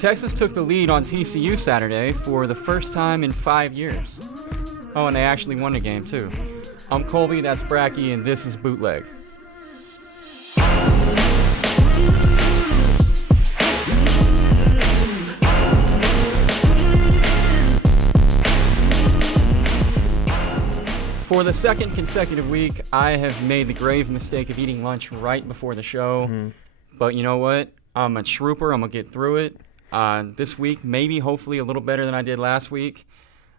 Texas took the lead on TCU Saturday for the first time in 5 years. Oh, and they actually won the game, too. I'm Colby, that's Bracky, and this is Bootleg. For the second consecutive week, I have made the grave mistake of eating lunch right before the show. But you know what? I'm a trooper. I'm going to get through it. This week, maybe, hopefully, a little better than I did last week.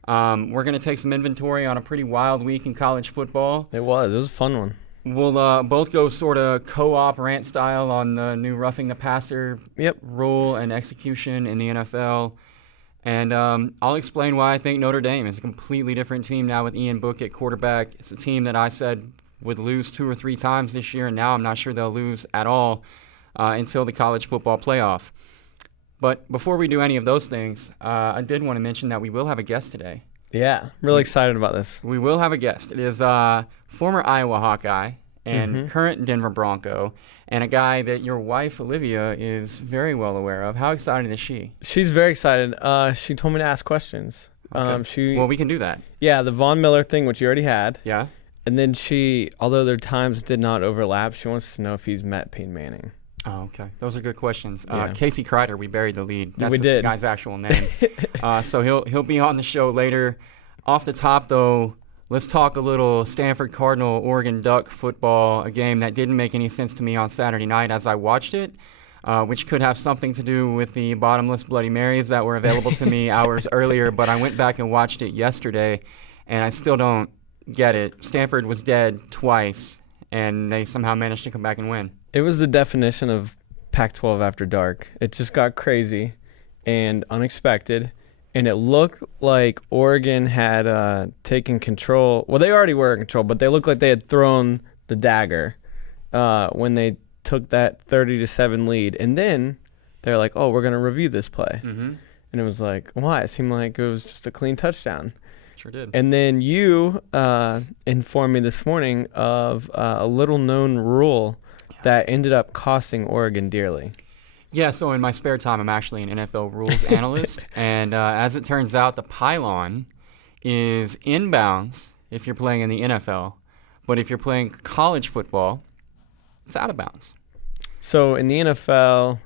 We're going to take some inventory on a pretty wild week in college football. It was a fun one. We'll both go sort of co-op rant style on the new roughing the passer rule and execution in the NFL. And I'll explain why I think Notre Dame is a completely different team now with Ian Book at quarterback. It's a team that I said would lose 2 or 3 times this year, and now I'm not sure they'll lose at all until the college football playoff. But before we do any of those things, I did want to mention that we will have a guest today. Yeah, really excited about this. We will have a guest. It is former Iowa Hawkeye and current Denver Bronco, and a guy that your wife, Olivia, is very well aware of. How excited is she? She's very excited. She told me to ask questions. Okay. Well, we can do that. Yeah, the Von Miller thing, which you already had. Yeah. And then she, although their times did not overlap, she wants to know if he's met Peyton Manning. Oh, okay. Those are good questions. Yeah. Casey Kreiter, we buried the lead. That's we the did. guy's actual name. So he'll be on the show later. Off the top, though, let's talk a little Stanford Cardinal, Oregon Duck football, a game that didn't make any sense to me on Saturday night as I watched it, which could have something to do with the bottomless Bloody Marys that were available to me hours earlier. But I went back and watched it yesterday, and I still don't get it. Stanford was dead twice, and they somehow managed to come back and win. It was the definition of Pac-12 after dark. It just got crazy and unexpected, and it looked like Oregon had taken control. Well, they already were in control, but they looked like they had thrown the dagger when they took that 30-7 lead. And then they're like, oh, we're going to review this play. And it was like, why? It seemed like it was just a clean touchdown. Sure did. And then you informed me this morning of a little-known rule that ended up costing Oregon dearly. Yeah, so in my spare time, I'm actually an NFL rules analyst. And as it turns out, the pylon is inbounds if you're playing in the NFL. But if you're playing college football, it's out of bounds. So in the NFL,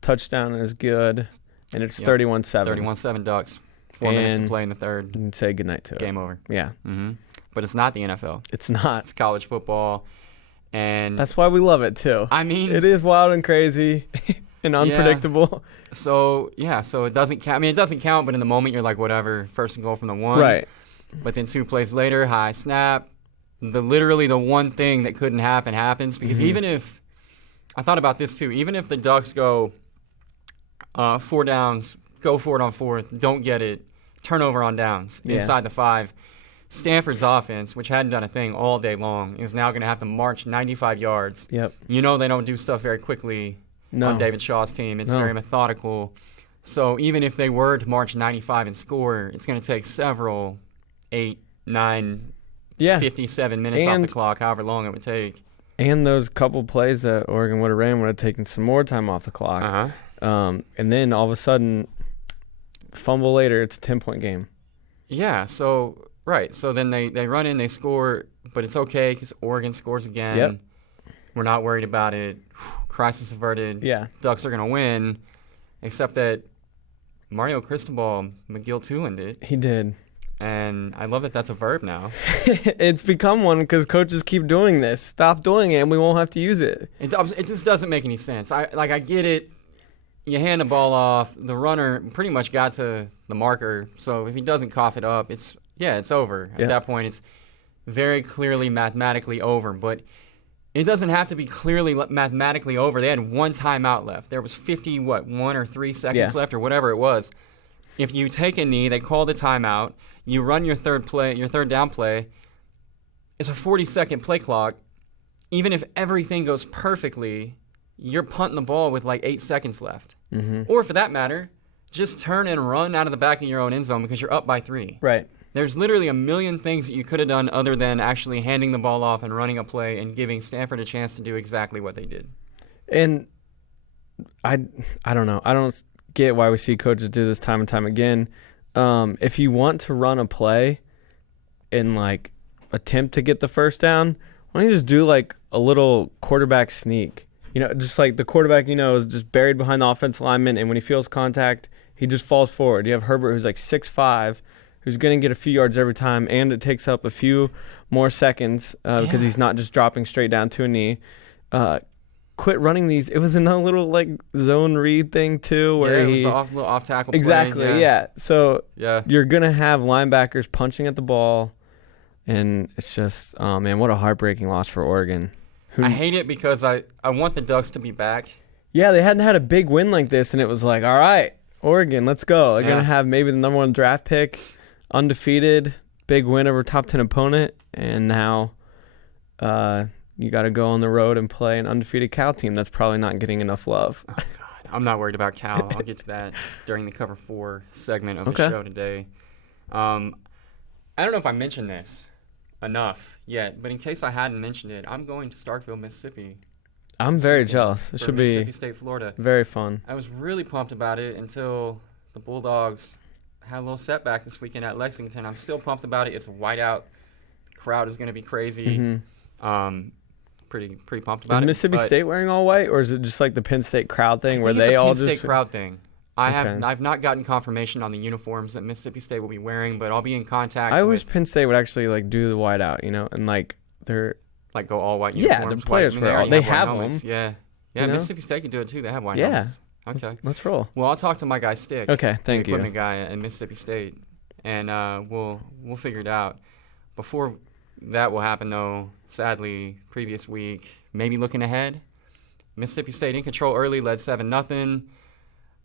touchdown is good, and it's 31-7. 31-7 Ducks. 4 minutes to play in the third. And say goodnight to it. Game over. Yeah. But it's not the NFL. It's not. It's college football. And that's why we love it, too. I mean, it is wild and crazy and unpredictable. Yeah. So it doesn't count. I mean, it doesn't count, but in the moment, you're like, whatever, first and goal from the 1. Right. But then 2 plays later, high snap. Literally the one thing that couldn't happen happens. Because even if, I thought about this, too, even if the Ducks go 4 downs, go for it on 4th, don't get it, turnover on downs inside the 5, Stanford's offense, which hadn't done a thing all day long, is now going to have to march 95 yards. Yep. You know they don't do stuff very quickly on David Shaw's team. It's very methodical. So even if they were to march 95 and score, it's going to take several 8, 9, 57 minutes off the clock, however long it would take. And those couple plays that Oregon would have ran would have taken some more time off the clock. And then all of a sudden, fumble later, it's a 10-point game. Yeah, so... Right, so then they run in, they score, but it's okay because Oregon scores again. Yep. We're not worried about it. Crisis averted. Yeah. Ducks are going to win, except that Mario Cristobal McGill-Tulin did. He did. And I love that that's a verb now. It's become one because coaches keep doing this. Stop doing it and we won't have to use it. It just doesn't make any sense. I get it. You hand the ball off. The runner pretty much got to the marker, so if he doesn't cough it up, it's over. At that point, it's very clearly mathematically over. But it doesn't have to be clearly mathematically over. They had 1 timeout left. There was 1 or 3 seconds left or whatever it was. If you take a knee, they call the timeout. You run your third down play. It's a 40-second play clock. Even if everything goes perfectly, you're punting the ball with like 8 seconds left. Or for that matter, just turn and run out of the back of your own end zone because you're up by 3. Right. There's literally a million things that you could have done other than actually handing the ball off and running a play and giving Stanford a chance to do exactly what they did. And I don't know. I don't get why we see coaches do this time and time again. If you want to run a play and like attempt to get the first down, why don't you just do like a little quarterback sneak? Just like the quarterback, is just buried behind the offensive lineman, and when he feels contact, he just falls forward. You have Herbert, who's like 6'5", who's going to get a few yards every time, and it takes up a few more seconds because he's not just dropping straight down to a knee. Quit running these. It was another little like zone read thing too, where it was a little off tackle. Exactly. Play, yeah. So yeah, you're gonna have linebackers punching at the ball, and it's just, oh man, what a heartbreaking loss for Oregon. I hate it because I want the Ducks to be back. Yeah, they hadn't had a big win like this, and it was like, all right, Oregon, let's go. They're gonna have maybe the number 1 draft pick, undefeated, big win over top 10 opponent, and now you got to go on the road and play an undefeated Cal team that's probably not getting enough love. Oh, God. I'm not worried about Cal. I'll get to that during the Cover 4 segment of the show today. I don't know if I mentioned this enough yet, but in case I hadn't mentioned it, I'm going to Starkville, Mississippi. I'm very jealous. It should be Mississippi State, Florida. Very fun. I was really pumped about it until the Bulldogs had a little setback this weekend at Lexington. I'm still pumped about it. It's a whiteout. The crowd is going to be crazy. Mm-hmm. Pretty pumped about it. Is Mississippi State wearing all white, or is it just like the Penn State crowd thing where they all just? Penn State crowd thing. I've not gotten confirmation on the uniforms that Mississippi State will be wearing, but I'll be in contact. I wish Penn State would actually like do the white out, and like they're like go all white uniforms. Yeah, the players they have them. Yeah, Mississippi State can do it too. They have white helmets. Okay, let's roll. Well, I'll talk to my guy Stick. Okay, thank you. Equipment guy at Mississippi State, and we'll figure it out. Before that will happen, though, sadly, previous week, maybe looking ahead, Mississippi State in control early, led 7-0.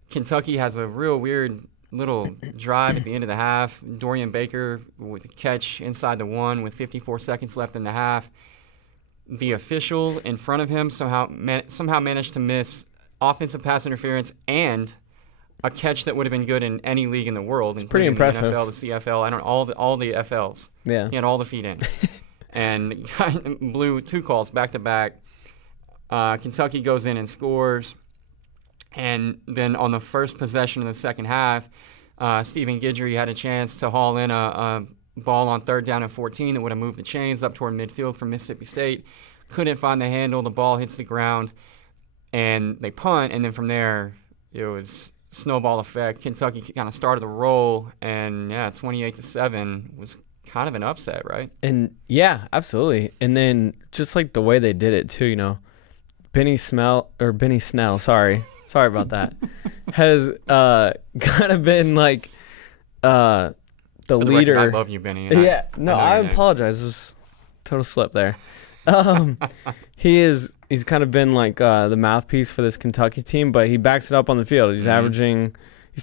Kentucky has a real weird little drive at the end of the half. Dorian Baker with a catch inside the 1 with 54 seconds left in the half. The official in front of him somehow managed to miss offensive pass interference and a catch that would have been good in any league in the world. It's pretty impressive. The NFL, the CFL, all the FLs. Yeah. He had all the feet in. And the guy blew 2 calls back to back. Kentucky goes in and scores. And then on the first possession of the second half, Stephen Guidry had a chance to haul in a ball on 3rd down and 14 that would have moved the chains up toward midfield for Mississippi State. Couldn't find the handle. The ball hits the ground, and they punt. And then from there, it was snowball effect. Kentucky kind of started the roll, and 28-7 was kind of an upset, right? And yeah, absolutely. And then just like the way they did it too, Benny Snell, sorry about that, has kind of been like the leader. Record, I love you, Benny. I apologize. It was a total slip there. He's kind of been like the mouthpiece for this Kentucky team, but he backs it up on the field. He's he's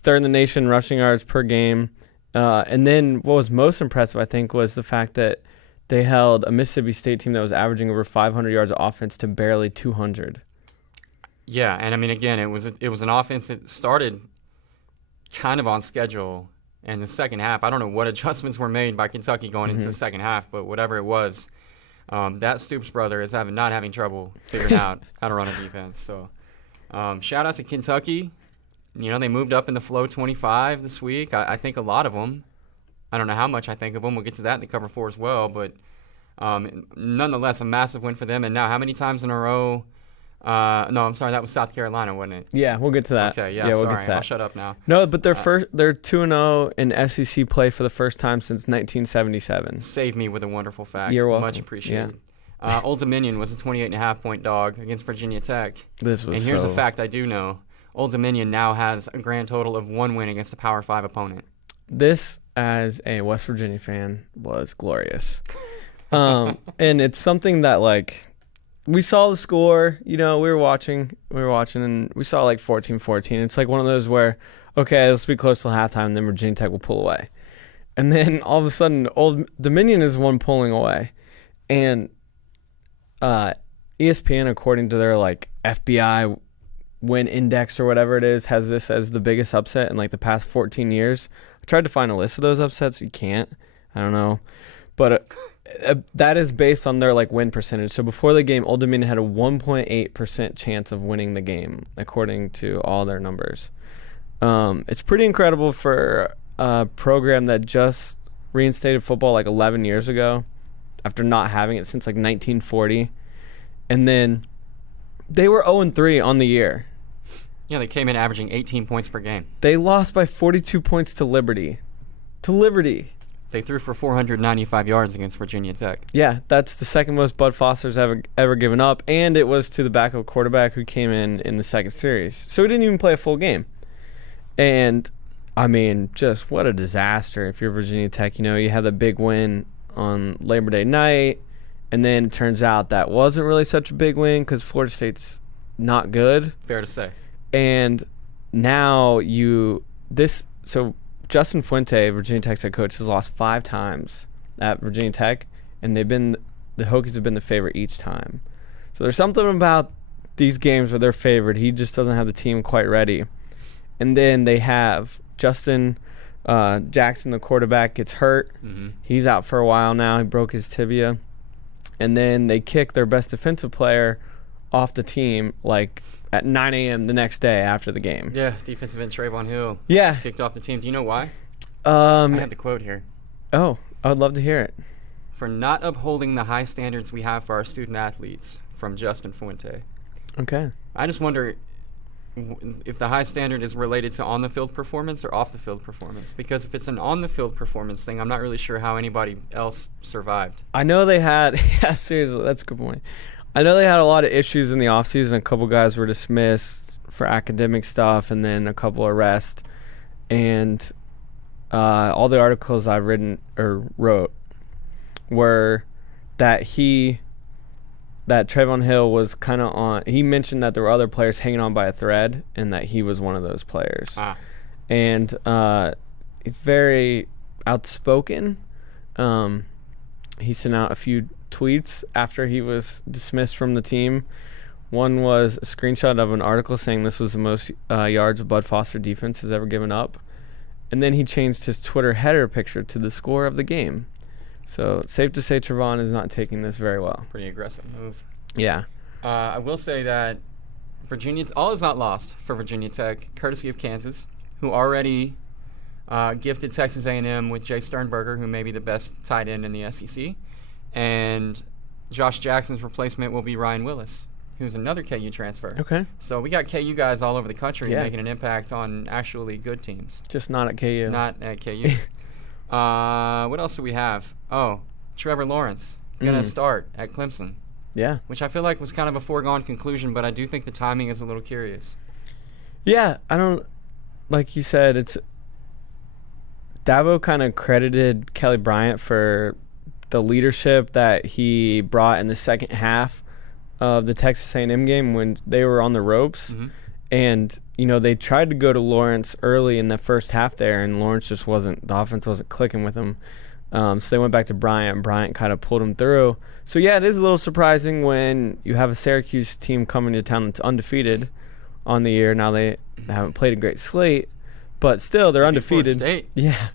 3rd in the nation rushing yards per game. And then what was most impressive, I think, was the fact that they held a Mississippi State team that was averaging over 500 yards of offense to barely 200. Yeah, and I mean, again, it was an offense that started kind of on schedule in the second half. I don't know what adjustments were made by Kentucky going into the second half, but whatever it was, that Stoops brother is not having trouble figuring out how to run a defense. So shout out to Kentucky. They moved up in the Flow 25 this week. I think a lot of them. I don't know how much I think of them. We'll get to that in the Cover 4 as well. But nonetheless, a massive win for them. And now how many times in a row? No, I'm sorry. That was South Carolina, wasn't it? Yeah, we'll get to that. Okay, we'll sorry. get to that. I'll shut up now. No, but they're 2-0 in SEC play for the first time since 1977. Save me with a wonderful fact. You're welcome. Much appreciated. Yeah. Old Dominion was a 28.5-point dog against Virginia Tech. And here's a fact I do know. Old Dominion now has a grand total of 1 win against a Power 5 opponent. This, as a West Virginia fan, was glorious. And it's something that, like, we saw the score, we were watching, and we saw, like, 14-14. It's like one of those where, okay, let's be close till halftime, and then Virginia Tech will pull away. And then all of a sudden, Old Dominion is one pulling away. And ESPN, according to their, like, FBI win index or whatever it is, has this as the biggest upset in, like, the past 14 years. I tried to find a list of those upsets. You can't. I don't know. But that is based on their, like, win percentage. So before the game, Old Dominion had a 1.8% chance of winning the game, according to all their numbers. It's pretty incredible for a program that just reinstated football like 11 years ago after not having it since like 1940. And then they were 0-3 on the year. Yeah, they came in averaging 18 points per game. They lost by 42 points to Liberty. They threw for 495 yards against Virginia Tech. Yeah, that's the second most Bud Foster's ever given up, and it was to the backup quarterback who came in the second series. So he didn't even play a full game. And, I mean, just what a disaster if you're Virginia Tech. You know, you have the big win on Labor Day night, and then it turns out that wasn't really such a big win because Florida State's not good. Fair to say. And now so Justin Fuente, Virginia Tech's head coach, has lost 5 times at Virginia Tech, and the Hokies have been the favorite each time. So there's something about these games where they're favored. He just doesn't have the team quite ready. And then they have Justin Jackson, the quarterback, gets hurt. Mm-hmm. He's out for a while now. He broke his tibia. And then they kick their best defensive player off the team like at 9 a.m. the next day after the game. Yeah, defensive end Trayvon Hill. Yeah. Kicked off the team. Do you know why? I have the quote here. Oh, I would love to hear it. For not upholding the high standards we have for our student athletes, from Justin Fuente. Okay. I just wonder if the high standard is related to on-the-field performance or off-the-field performance. Because if it's an on-the-field performance thing, I'm not really sure how anybody else survived. I know they had – yeah, seriously, that's a good point. I know they had a lot of issues in the offseason. A couple guys were dismissed for academic stuff and then a couple arrests. And all the articles I wrote were that Trayvon Hill was kind of on – he mentioned that there were other players hanging on by a thread and that he was one of those players. And he's very outspoken. He sent out a few tweets after he was dismissed from the team. One was a screenshot of an article saying this was the most yards a Bud Foster defense has ever given up. And then he changed his Twitter header picture to the score of the game. So safe to say Trayvon is not taking this very well. Pretty aggressive move. Yeah. I will say that all is not lost for Virginia Tech, courtesy of Kansas, who already gifted Texas A&M with Jay Sternberger, who may be the best tight end in the SEC. And Josh Jackson's replacement will be Ryan Willis, who's another KU transfer. Okay. So we got KU guys all over the country making an impact on actually good teams. Just not at KU. Not at KU. What else do we have? Oh, Trevor Lawrence going to start at Clemson. Yeah. Which I feel like was kind of a foregone conclusion, but I do think the timing is a little curious. Yeah, I don't – like you said, it's – Dabo kind of credited Kelly Bryant for – the leadership that he brought in the second half of the Texas A&M game when they were on the ropes. Mm-hmm. And, you know, they tried to go to Lawrence early in the first half there, and Lawrence just wasn't – the offense wasn't clicking with him. So they went back to Bryant, and Bryant kind of pulled him through. So, yeah, it is a little surprising when you have a Syracuse team coming to town that's undefeated on the year. Now they haven't played a great slate, but still they're undefeated. Florida State. Yeah.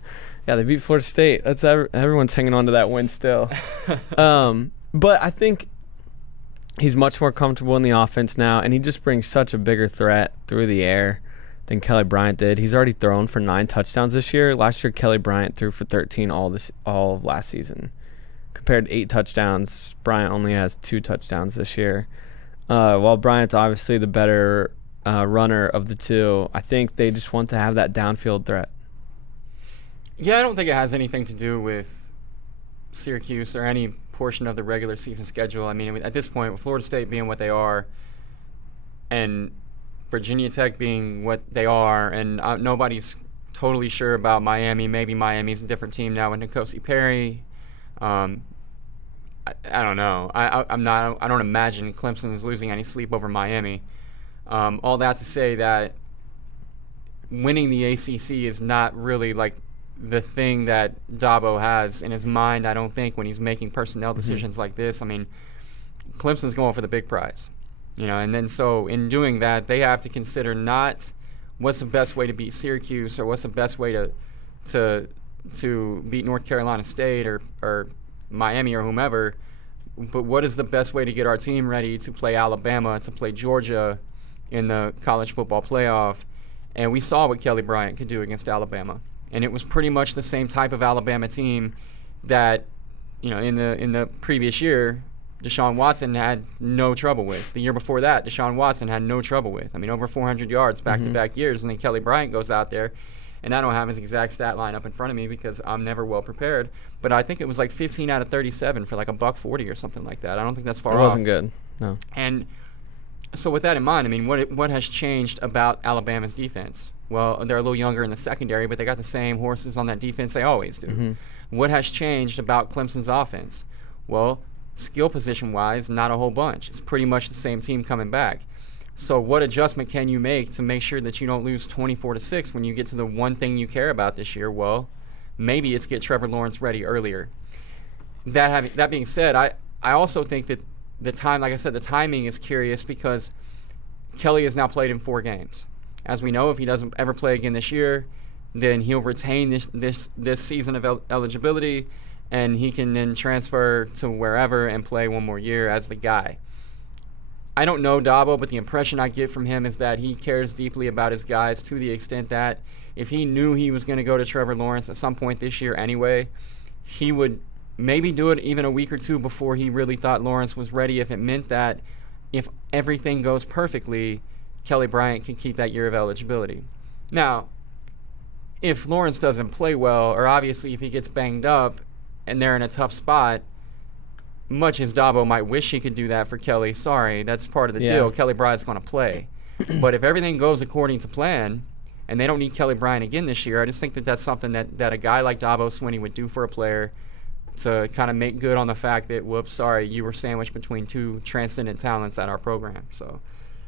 Yeah, they beat Florida State. That's everyone's hanging on to that win still. But I think he's much more comfortable in the offense now, and he just brings such a bigger threat through the air than Kelly Bryant did. He's already thrown for 9 touchdowns this year. Last year, Kelly Bryant threw for 13 all of last season. Compared to 8 touchdowns, Bryant only has 2 touchdowns this year. While Bryant's obviously the better runner of the two, I think they just want to have that downfield threat. Yeah, I don't think it has anything to do with Syracuse or any portion of the regular season schedule. I mean, at this point, with Florida State being what they are and Virginia Tech being what they are, and nobody's totally sure about Miami. Maybe Miami's a different team now with N'Kosi Perry. I don't know. I don't imagine Clemson is losing any sleep over Miami. All that to say that winning the ACC is not really like the thing that Dabo has in his mind, I don't think, when he's making personnel decisions like this. I mean, Clemson's going for the big prize, you know, and then so in doing that, they have to consider not what's the best way to beat Syracuse or what's the best way to beat North Carolina State or Miami or whomever, but what is the best way to get our team ready to play Alabama, to play Georgia in the college football playoff. And we saw what Kelly Bryant could do against Alabama. And it was pretty much the same type of Alabama team that, in the previous year, Deshaun Watson had no trouble with. The year before that, Deshaun Watson had no trouble with. I mean, over 400 yards back-to-back years. And then Kelly Bryant goes out there, and I don't have his exact stat line up in front of me because I'm never well prepared. But I think it was like 15 out of 37 for like a $140 or something like that. I don't think that's far off. It wasn't good, no. And so with that in mind, I mean, what has changed about Alabama's defense? Well, they're a little younger in the secondary, but they got the same horses on that defense they always do. Mm-hmm. What has changed about Clemson's offense? Well, skill position-wise, not a whole bunch. It's pretty much the same team coming back. So what adjustment can you make to make sure that you don't lose 24-6 when you get to the one thing you care about this year? Well, maybe it's get Trevor Lawrence ready earlier. That being said, I also think that the timing is curious because Kelly has now played in 4 games. As we know, if he doesn't ever play again this year, then he'll retain this season of eligibility, and he can then transfer to wherever and play one more year as the guy. I don't know Dabo, but the impression I get from him is that he cares deeply about his guys to the extent that if he knew he was going to go to Trevor Lawrence at some point this year anyway, he would maybe do it even a week or two before he really thought Lawrence was ready, if it meant that if everything goes perfectly, Kelly Bryant can keep that year of eligibility. Now, if Lawrence doesn't play well, or obviously if he gets banged up and they're in a tough spot, much as Dabo might wish he could do that for Kelly, sorry, that's part of the deal. Kelly Bryant's going to play. But if everything goes according to plan, and they don't need Kelly Bryant again this year, I just think that that's something that a guy like Dabo Swinney would do for a player to kind of make good on the fact that, whoops, sorry, you were sandwiched between 2 transcendent talents at our program. So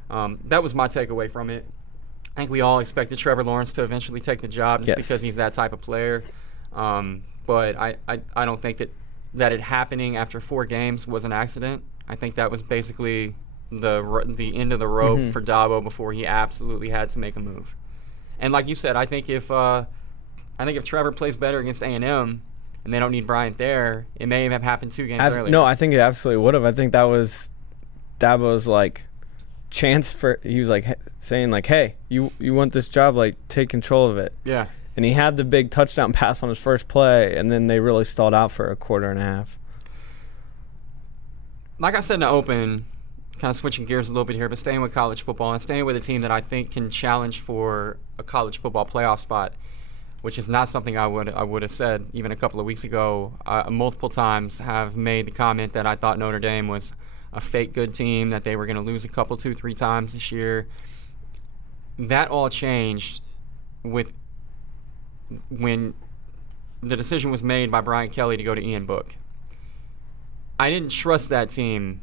that was my takeaway from it. I think we all expected Trevor Lawrence to eventually take the job just because he's that type of player. But I don't think that it happening after 4 games was an accident. I think that was basically the end of the rope for Dabo before he absolutely had to make a move. And like you said, I think if Trevor plays better against A&M and they don't need Bryant there, it may have happened 2 games earlier. No, I think it absolutely would have. I think that was Dabo's chance for. He was saying hey, you want this job, take control of it. Yeah. And he had the big touchdown pass on his first play, and then they really stalled out for a quarter and a half. Like I said in the open, kind of switching gears a little bit here, but staying with college football and staying with a team that I think can challenge for a college football playoff spot, which is not something I would have said even a couple of weeks ago. Multiple times have made the comment that I thought Notre Dame was a fake good team, that they were going to lose a couple, 2-3 times this year. That all changed when the decision was made by Brian Kelly to go to Ian Book. I didn't trust that team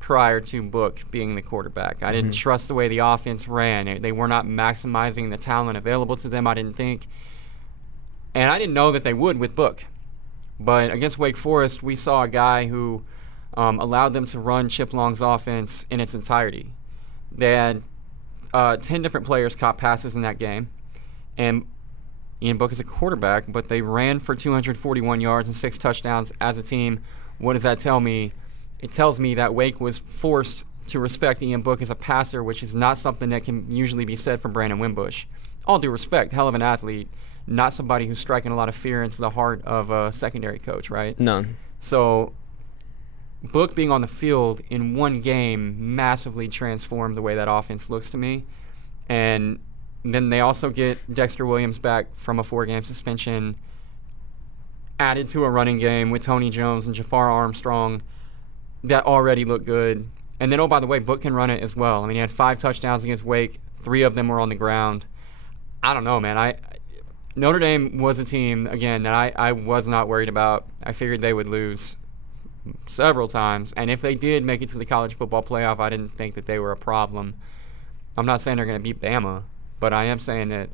prior to Book being the quarterback. I didn't trust the way the offense ran. They were not maximizing the talent available to them, I didn't think. And I didn't know that they would with Book. But against Wake Forest, we saw a guy who allowed them to run Chip Long's offense in its entirety. They had 10 different players caught passes in that game. And Ian Book is a quarterback, but they ran for 241 yards and 6 touchdowns as a team. What does that tell me? It tells me that Wake was forced to respect Ian Book as a passer, which is not something that can usually be said for Brandon Wimbush. All due respect, hell of an athlete, not somebody who's striking a lot of fear into the heart of a secondary coach, right? None. So Book being on the field in one game massively transformed the way that offense looks to me. And then they also get Dexter Williams back from a 4-game suspension, added to a running game with Tony Jones and Jafar Armstrong that already looked good. And then, oh, by the way, Book can run it as well. I mean, he had 5 touchdowns against Wake. 3 of them were on the ground. I don't know, man. Notre Dame was a team, again, that I was not worried about. I figured they would lose several times. And if they did make it to the college football playoff, I didn't think that they were a problem. I'm not saying they're going to beat Bama, but I am saying that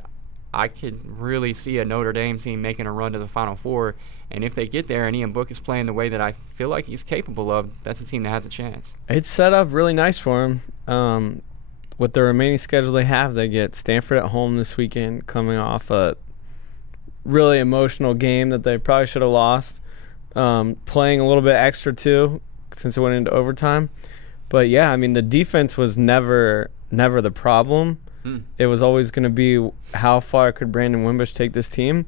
I could really see a Notre Dame team making a run to the Final Four. And if they get there and Ian Book is playing the way that I feel like he's capable of, that's a team that has a chance. It's set up really nice for him. With the remaining schedule they have, they get Stanford at home this weekend, coming off a really emotional game that they probably should have lost. Playing a little bit extra, too, since it went into overtime. But, yeah, I mean, the defense was never the problem. It was always going to be how far could Brandon Wimbush take this team.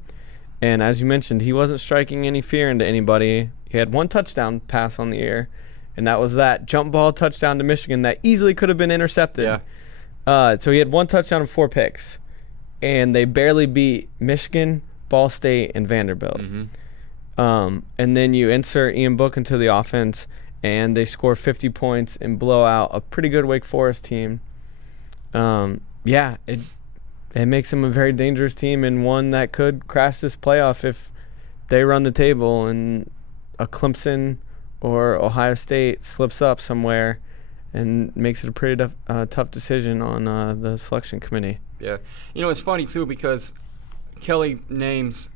And as you mentioned, he wasn't striking any fear into anybody. He had one touchdown pass on the year, and that was that jump ball touchdown to Michigan that easily could have been intercepted. Yeah. So he had one touchdown and 4 picks, and they barely beat Michigan, Ball State, and Vanderbilt. And then you insert Ian Book into the offense, and they score 50 points and blow out a pretty good Wake Forest team. It makes them a very dangerous team and one that could crash this playoff if they run the table and a Clemson or Ohio State slips up somewhere and makes it a pretty tough decision on the selection committee. Yeah. It's funny, too, because Kelly names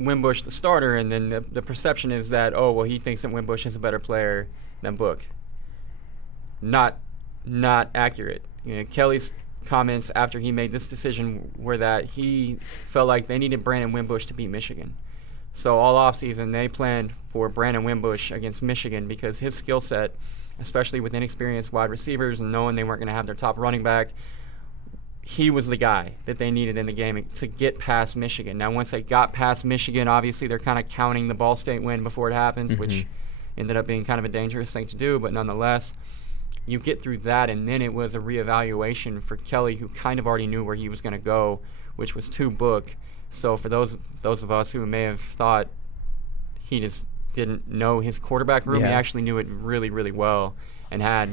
Wimbush the starter, and then the perception is that, he thinks that Wimbush is a better player than Book. Not accurate. Kelly's comments after he made this decision were that he felt like they needed Brandon Wimbush to beat Michigan. So all offseason, they planned for Brandon Wimbush against Michigan because his skill set, especially with inexperienced wide receivers and knowing they weren't going to have their top running back, he was the guy that they needed in the game to get past Michigan. Now, once they got past Michigan, obviously they're kind of counting the Ball State win before it happens, which ended up being kind of a dangerous thing to do, but nonetheless, you get through that, and then it was a reevaluation for Kelly, who kind of already knew where he was going to go, which was to Book. So for those of us who may have thought he just didn't know his quarterback room, he actually knew it really, really well and had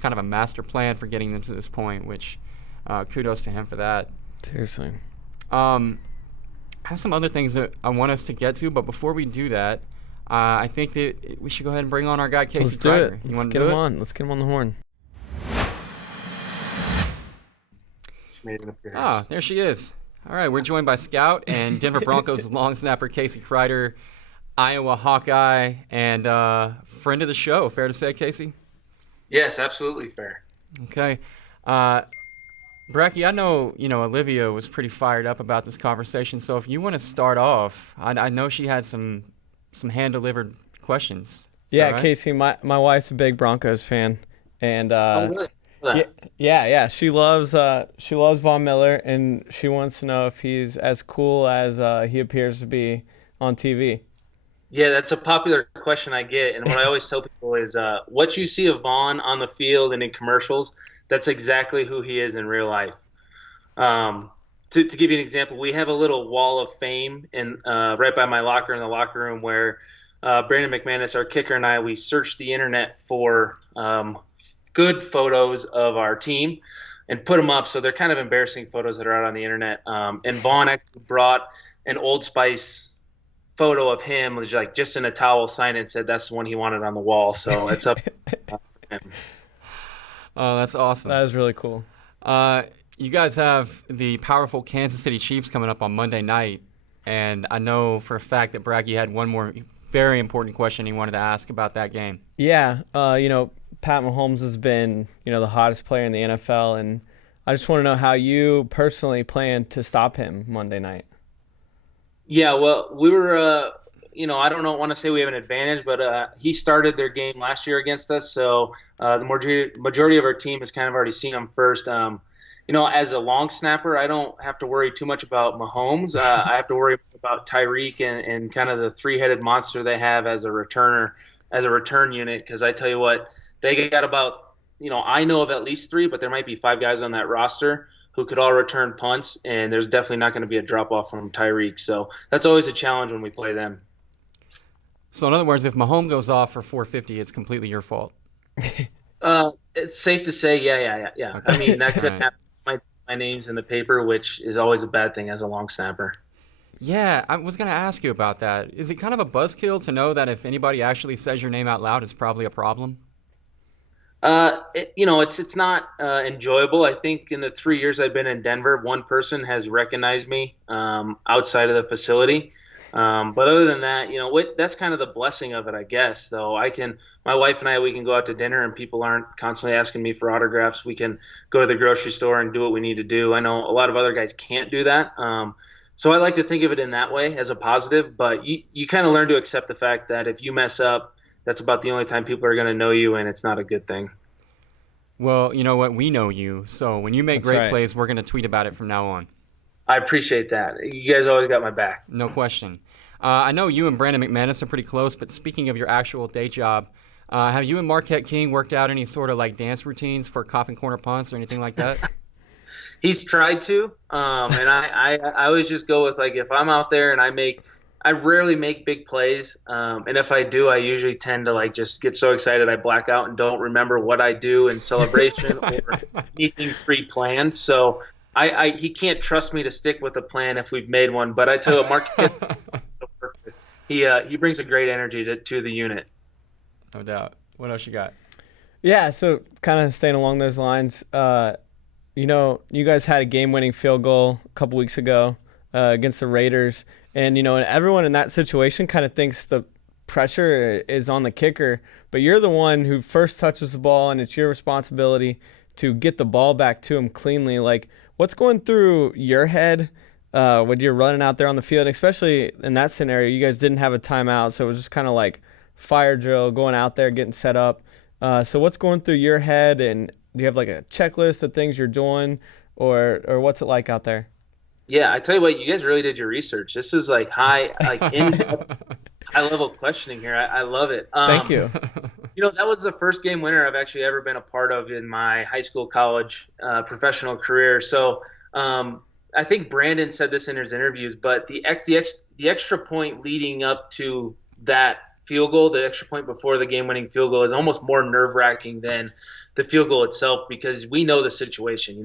kind of a master plan for getting them to this point, which kudos to him for that. Seriously. I have some other things that I want us to get to, but before we do that, I think that we should go ahead and bring on our guy, Casey Kreiter. Let's get him on. Let's get him on the horn. There she is. All right, we're joined by Scout and Denver Broncos long snapper Casey Kreiter, Iowa Hawkeye, and friend of the show. Fair to say, Casey? Yes, absolutely fair. Okay. Bracky, I know, Olivia was pretty fired up about this conversation, so if you want to start off, I know she had some hand-delivered questions. Yeah, right? Casey, my wife's a big Broncos fan, and she loves Von Miller, and she wants to know if he's as cool as he appears to be on TV. Yeah, that's a popular question I get, and what I always tell people is what you see of Von on the field and in commercials, that's exactly who he is in real life. To give you an example, we have a little wall of fame right by my locker in the locker room where Brandon McManus, our kicker, and I, we searched the internet for good photos of our team and put them up. So they're kind of embarrassing photos that are out on the internet. And Vaughn actually brought an Old Spice photo of him, was like just in a towel, signed it, and said that's the one he wanted on the wall. So it's up to him. Oh, that's awesome. That is really cool. You guys have the powerful Kansas City Chiefs coming up on Monday night, and I know for a fact that Braggy had one more very important question he wanted to ask about that game. Yeah, Pat Mahomes has been, the hottest player in the NFL, and I just want to know how you personally plan to stop him Monday night. Yeah, well, we were, I don't want to say we have an advantage, but he started their game last year against us, so the majority of our team has kind of already seen him first. As a long snapper, I don't have to worry too much about Mahomes. I have to worry about Tyreek and kind of the three-headed monster they have as a returner, as a return unit, because I tell you what, they got about, I know of at least 3, but there might be 5 guys on that roster who could all return punts, and there's definitely not going to be a drop-off from Tyreek. So that's always a challenge when we play them. So in other words, if Mahomes goes off for 450, it's completely your fault. It's safe to say, yeah. Okay. I mean, that could happen. My name's in the paper, which is always a bad thing as a long snapper. Yeah, I was going to ask you about that. Is it kind of a buzzkill to know that if anybody actually says your name out loud, it's probably a problem? It's not enjoyable. I think in the 3 years I've been in Denver, one person has recognized me outside of the facility. But other than that, that's kind of the blessing of it, I guess. Though my wife and I, we can go out to dinner and people aren't constantly asking me for autographs. We can go to the grocery store and do what we need to do. I know a lot of other guys can't do that. So I like to think of it in that way as a positive, but you kind of learn to accept the fact that if you mess up, that's about the only time people are going to know you, and it's not a good thing. Well, you know what? We know you. So when you make That's great right. plays, we're going to tweet about it from now on. I appreciate that. You guys always got my back. No question. I know you and Brandon McManus are pretty close, but speaking of your actual day job, have you and Marquette King worked out any sort of like dance routines for coffin corner punts or anything like that? He's tried to, and I always just go with, like, if I'm out there and I rarely make big plays, and if I do, I usually tend to like just get so excited I black out and don't remember what I do in celebration or anything pre-planned. So he can't trust me to stick with a plan if we've made one. But I tell you, Mark, he brings a great energy to the unit. No doubt. What else you got? Yeah, so kind of staying along those lines, you guys had a game-winning field goal a couple weeks ago against the Raiders, and and everyone in that situation kind of thinks the pressure is on the kicker, but you're the one who first touches the ball, and it's your responsibility to get the ball back to him cleanly. Like, what's going through your head when you're running out there on the field, and especially in that scenario? You guys didn't have a timeout, so it was just kind of like fire drill, going out there, getting set up. So what's going through your head, and do you have like a checklist of things you're doing, or what's it like out there? Yeah, I tell you what, you guys really did your research. This is like in-depth, high-level questioning here. I love it. Thank you. That was the first game winner I've actually ever been a part of in my high school, college, professional career. So I think Brandon said this in his interviews, but the extra point leading up to that field goal, the extra point before the game-winning field goal, is almost more nerve-wracking than the field goal itself, because we know the situation.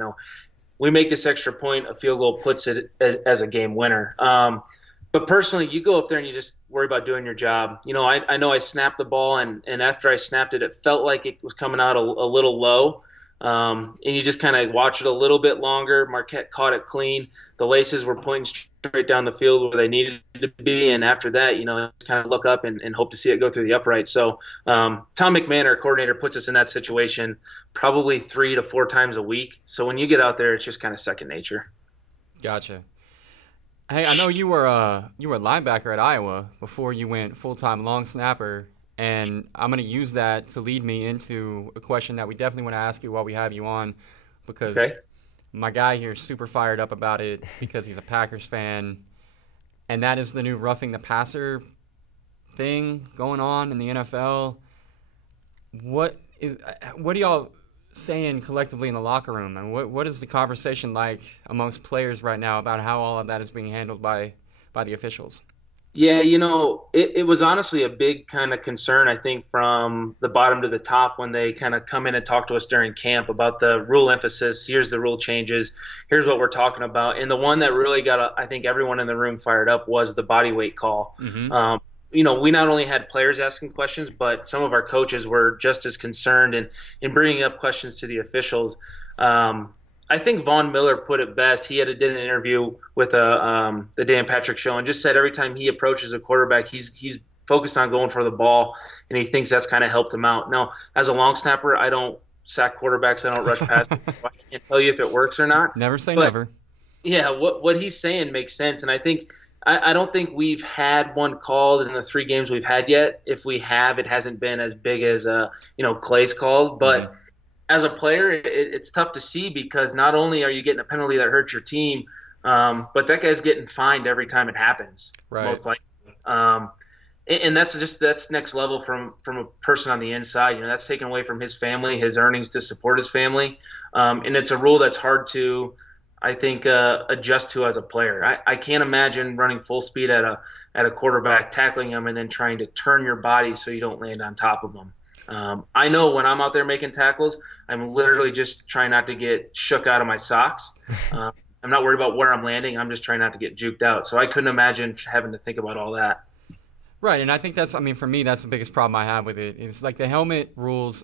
We make this extra point, a field goal puts it as a game winner. But personally, you go up there and you just worry about doing your job. I know I snapped the ball, and after I snapped it, it felt like it was coming out a little low. And you just kind of watch it a little bit longer. Marquette caught it clean. The laces were pointing straight down the field where they needed to be. And after that, kind of look up and hope to see it go through the upright. So Tom McMahon, our coordinator, puts us in that situation probably 3 to 4 times a week. So when you get out there, it's just kind of second nature. Gotcha. Hey, I know you were a linebacker at Iowa before you went full-time long snapper. And I'm going to use that to lead me into a question that we definitely want to ask you while we have you on, because my guy here is super fired up about it because he's a Packers fan, and that is the new roughing the passer thing going on in the NFL. What are y'all saying collectively in the locker room? And what is the conversation like amongst players right now about how all of that is being handled by the officials? Yeah, it was honestly a big kind of concern, I think, from the bottom to the top when they kind of come in and talk to us during camp about the rule emphasis. Here's the rule changes. Here's what we're talking about. And the one that really got, I think, everyone in the room fired up was the body weight call. Mm-hmm. We not only had players asking questions, but some of our coaches were just as concerned in bringing up questions to the officials. I think Von Miller put it best. He did an interview with the Dan Patrick Show and just said every time he approaches a quarterback, he's focused on going for the ball, and he thinks that's kind of helped him out. Now, as a long snapper, I don't sack quarterbacks. I don't rush past them, so I can't tell you if it works or not. Never say never. Yeah, what he's saying makes sense, and I think I don't think we've had one called in the 3 games we've had yet. If we have, it hasn't been as big as Clay's calls, but. Mm-hmm. As a player, it's tough to see because not only are you getting a penalty that hurts your team, but that guy's getting fined every time it happens, right. Most likely. And that's next level from a person on the inside. That's taken away from his family, his earnings to support his family, and it's a rule that's hard to, I think, adjust to as a player. I can't imagine running full speed at a quarterback, tackling him, and then trying to turn your body so you don't land on top of him. I know when I'm out there making tackles, I'm literally just trying not to get shook out of my socks. I'm not worried about where I'm landing. I'm just trying not to get juked out. So I couldn't imagine having to think about all that. Right, and I think for me, that's the biggest problem I have with it. It's like the helmet rules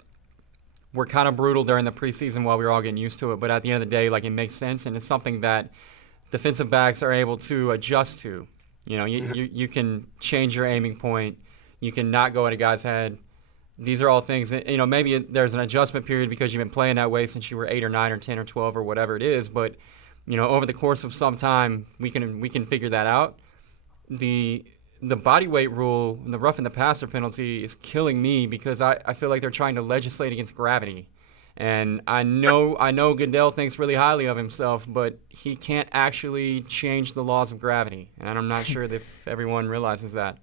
were kind of brutal during the preseason while we were all getting used to it. But at the end of the day, it makes sense, and it's something that defensive backs are able to adjust to. You can change your aiming point. You can not go at a guy's head. These are all things that, maybe there's an adjustment period because you've been playing that way since you were 8 or 9 or 10 or 12 or whatever it is. But, over the course of some time, we can figure that out. The body weight rule, the roughing the passer penalty is killing me because I feel like they're trying to legislate against gravity. And I know Goodell thinks really highly of himself, but he can't actually change the laws of gravity. And I'm not sure if everyone realizes that.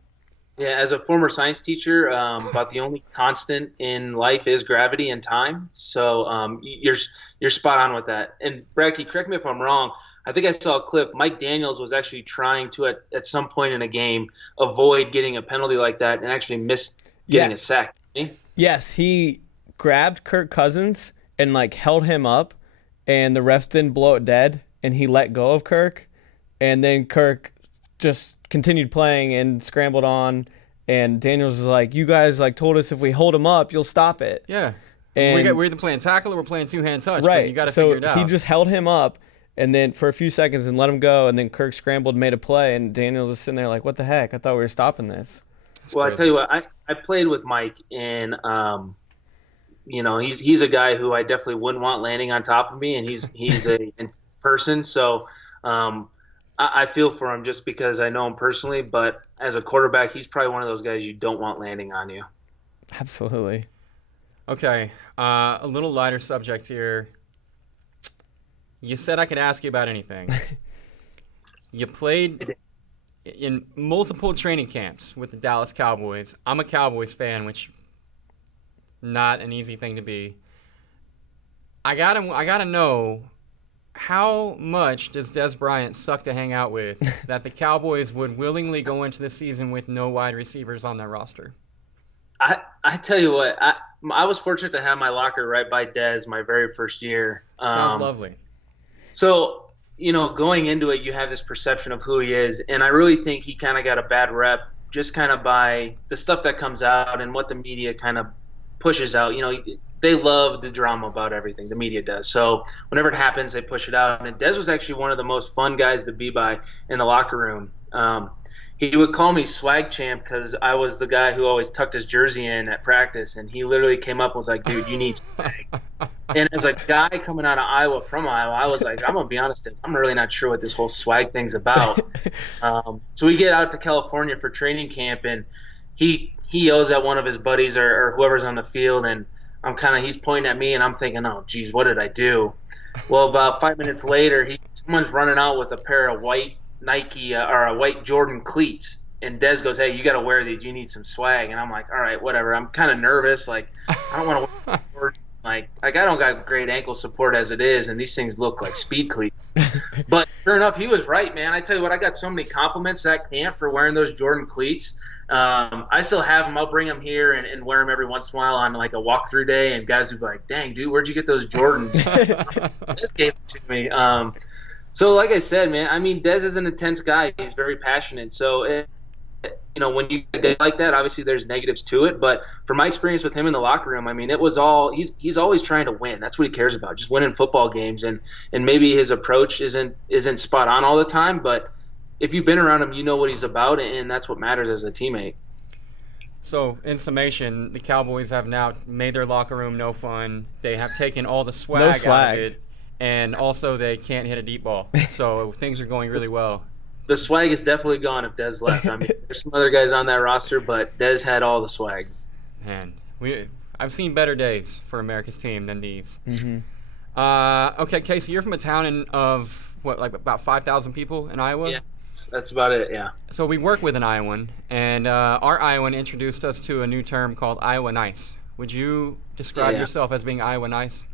Yeah, as a former science teacher, about the only constant in life is gravity and time. So you're spot on with that. And Brad, correct me if I'm wrong. I think I saw a clip. Mike Daniels was actually trying to, at some point in a game, avoid getting a penalty like that and actually missed getting a sack. Yes, he grabbed Kirk Cousins and held him up, and the refs didn't blow it dead, and he let go of Kirk, and then Kirk just continued playing and scrambled on, and Daniels was like, you guys told us if we hold him up, you'll stop it. Yeah. And we're either playing tackle or we're playing two-hand touch. right. But you got to figure it out. So he just held him up and then for a few seconds and let him go, and then Kirk scrambled and made a play, and Daniels was sitting there like, what the heck? I thought we were stopping this. Well, I tell you what, I played with Mike, and he's a guy who I definitely wouldn't want landing on top of me, and he's a person. So I feel for him just because I know him personally. But as a quarterback, he's probably one of those guys you don't want landing on you. Absolutely. Okay, a little lighter subject here. You said I could ask you about anything. You played in multiple training camps with the Dallas Cowboys. I'm a Cowboys fan, which not an easy thing to be. I gotta know, how much does Dez Bryant suck to hang out with that the Cowboys would willingly go into the season with no wide receivers on their roster? I tell you what, I was fortunate to have my locker right by Dez my very first year. Sounds lovely. So, going into it, you have this perception of who he is, and I really think he kind of got a bad rep just kind of by the stuff that comes out and what the media kind of pushes out. They love the drama about everything, the media does. So whenever it happens, they push it out. And Dez was actually one of the most fun guys to be by in the locker room. He would call me swag champ because I was the guy who always tucked his jersey in at practice, and he literally came up and was like, dude, you need swag. And as a guy coming out of Iowa, from Iowa, I was like, I'm going to be honest, I'm really not sure what this whole swag thing's about. So we get out to California for training camp, and he yells at one of his buddies or whoever's on the field, and he's pointing at me, and I'm thinking, oh, geez, what did I do? Well, about 5 minutes later, someone's running out with a pair of white Nike or white Jordan cleats, and Dez goes, hey, you got to wear these. You need some swag. And I'm like, all right, whatever. I'm kind of nervous. I don't want to wear Jordan. I don't got great ankle support as it is, and these things look like speed cleats. But sure enough, he was right, man. I tell you what, I got so many compliments at camp for wearing those Jordan cleats. I still have them. I'll bring them here and wear them every once in a while on a walkthrough day, and guys will be like, dang, dude, where'd you get those Jordans? This gave it to me. So like I said, man, Dez is an intense guy. He's very passionate. So, when you get a guy like that, obviously there's negatives to it. But from my experience with him in the locker room, it was all he's always trying to win. That's what he cares about, just winning football games. And maybe his approach isn't spot on all the time, but if you've been around him, you know what he's about, and that's what matters as a teammate. So, in summation, the Cowboys have now made their locker room no fun. They have taken all the swag out of it, and also they can't hit a deep ball. So things are going really well. The swag is definitely gone if Dez left. There's some other guys on that roster, but Dez had all the swag. Man, I've seen better days for America's team than these. Mm-hmm. Okay, Casey, you're from a town of, about 5,000 people in Iowa? Yeah, that's about it, yeah. So we work with an Iowan, and our Iowan introduced us to a new term called Iowa Nice. Would you describe yourself as being Iowa Nice?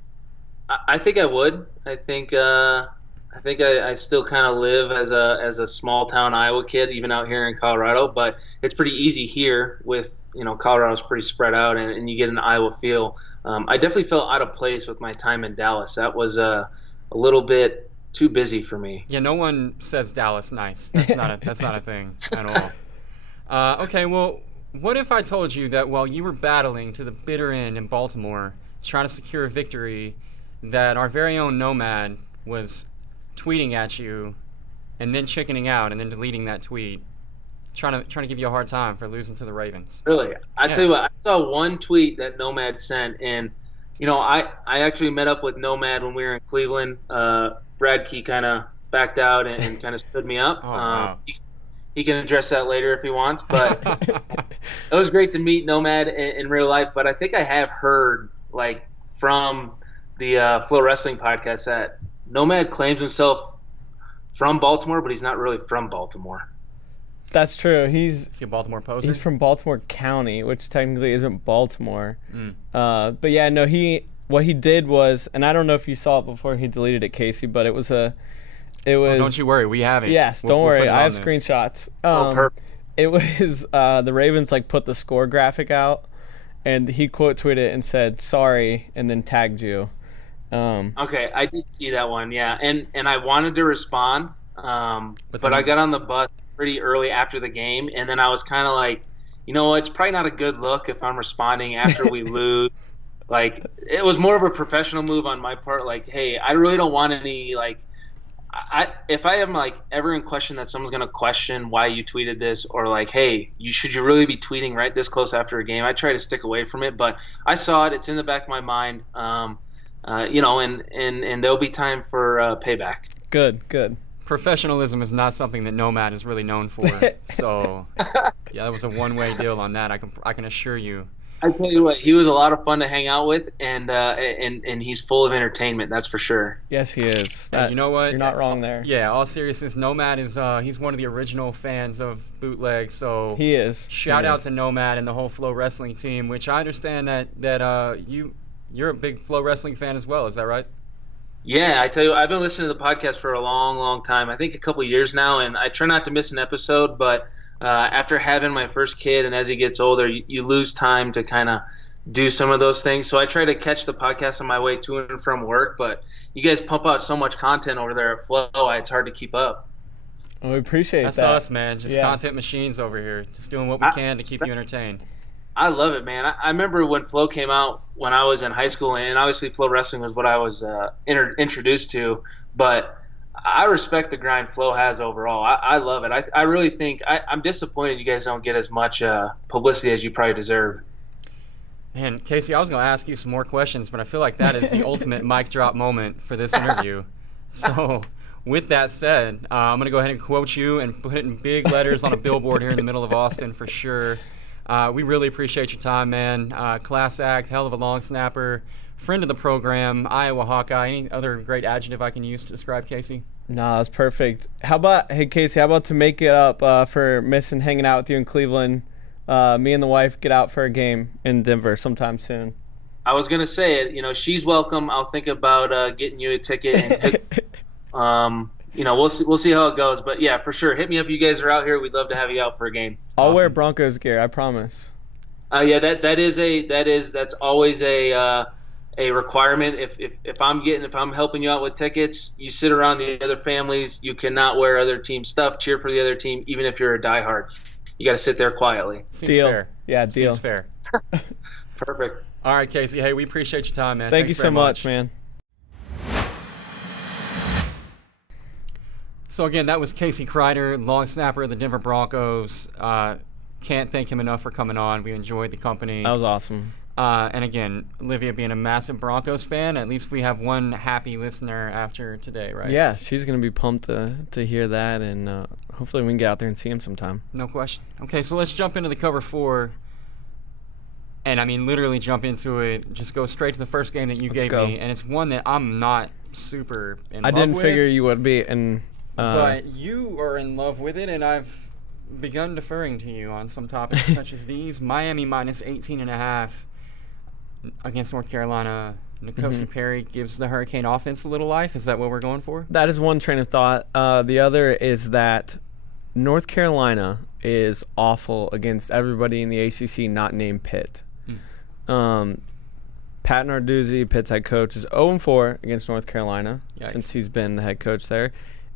I think I would. I think I still kind of live as a small town Iowa kid, even out here in Colorado. But it's pretty easy here with Colorado's pretty spread out, and you get an Iowa feel. I definitely felt out of place with my time in Dallas. That was a little bit too busy for me. Yeah, no one says Dallas nice. That's not a thing at all. Okay, well, what if I told you that while you were battling to the bitter end in Baltimore, trying to secure a victory, that our very own Nomad was tweeting at you and then chickening out and then deleting that tweet, trying to give you a hard time for losing to the Ravens? Really? I tell you what, I saw one tweet that Nomad sent, and I actually met up with Nomad when we were in Cleveland. Brad Key kind of backed out and kind of stood me up. Oh, wow. He can address that later if he wants, but it was great to meet Nomad in real life. But I think I have heard from the Flow Wrestling podcast that Nomad claims himself from Baltimore, but he's not really from Baltimore. That's true. Is he a Baltimore poser? He's from Baltimore County, which technically isn't Baltimore. But yeah, no, what he did was, and I don't know if you saw it before he deleted it, Casey, but it was don't you worry, we have it. Yes, don't worry. I have screenshots. Perfect. It was the Ravens put the score graphic out, and he quote tweeted it and said sorry, and then tagged you. Okay, I did see that one, yeah, and I wanted to respond, but I got on the bus pretty early after the game, and then I was kind of like, it's probably not a good look if I'm responding after we lose. It was more of a professional move on my part. Hey, I really don't want any if I am ever in question that someone's gonna question why you tweeted this, or hey, should you really be tweeting right this close after a game? I try to stick away from it, but I saw it. It's in the back of my mind. And there'll be time for payback. Good. Professionalism is not something that Nomad is really known for. So, yeah, that was a one-way deal on that. I can assure you. I tell you what, he was a lot of fun to hang out with, and he's full of entertainment. That's for sure. Yes, he is. You know what? You're not wrong there. Yeah, all seriousness, Nomad is he's one of the original fans of Bootleg. So he is. Shout out to Nomad and the whole Flow Wrestling team, which I understand that you're a big Flow Wrestling fan as well. Is that right? Yeah, I tell you, I've been listening to the podcast for a long, long time. I think a couple years now, and I try not to miss an episode. But after having my first kid, and as he gets older, you lose time to kind of do some of those things. So I try to catch the podcast on my way to and from work. But you guys pump out so much content over there at Flow, it's hard to keep up. Well, we appreciate that. That's us, man. Just content machines over here. Just doing what we can to keep you entertained. I love it, man. I remember when Flow came out when I was in high school, and obviously Flow Wrestling was what I was introduced to. But I respect the grind Flow has overall. I love it. I really think I'm disappointed you guys don't get as much publicity as you probably deserve. Man, Casey, I was going to ask you some more questions, but I feel like that is the ultimate mic drop moment for this interview. So with that said, I'm going to go ahead and quote you and put it in big letters on a billboard here in the middle of Austin for sure. We really appreciate your time, man. Class act, hell of a long snapper, friend of the program, Iowa Hawkeye. Any other great adjective I can use to describe Casey? No, that's perfect. Hey, Casey, how about to make it up for missing hanging out with you in Cleveland? Me and the wife get out for a game in Denver sometime soon. I was going to say it. She's welcome. I'll think about getting you a ticket. And we'll see how it goes. But, yeah, for sure. Hit me up if you guys are out here. We'd love to have you out for a game. I'll wear Broncos gear, I promise. Yeah, that's always a requirement. If I'm helping you out with tickets, you sit around the other families. You cannot wear other team stuff, cheer for the other team, even if you're a diehard. You got to sit there quietly. Seems deal. Fair. Yeah, deal. Seems fair. Perfect. All right, Casey. Hey, we appreciate your time, man. Thanks you so much, man. So, again, that was Casey Kreiter, long snapper of the Denver Broncos. Can't thank him enough for coming on. We enjoyed the company. That was awesome. And, again, Olivia being a massive Broncos fan, at least we have one happy listener after today, right? Yeah, she's going to be pumped to hear that, and hopefully we can get out there and see him sometime. No question. Okay, so let's jump into the cover four. And, I mean, literally jump into it. Just go straight to the first game that you gave me. And it's one that I'm not super in love with. I didn't figure you would be. But you are in love with it, and I've begun deferring to you on some topics such as these. Miami minus 18.5 against North Carolina. N'Kosi Perry gives the Hurricane offense a little life. Is that what we're going for? That is one train of thought. The other is that North Carolina is awful against everybody in the ACC not named Pitt. Pat Narduzzi, Pitt's head coach, is 0-4 against North Carolina since he's been the head coach there.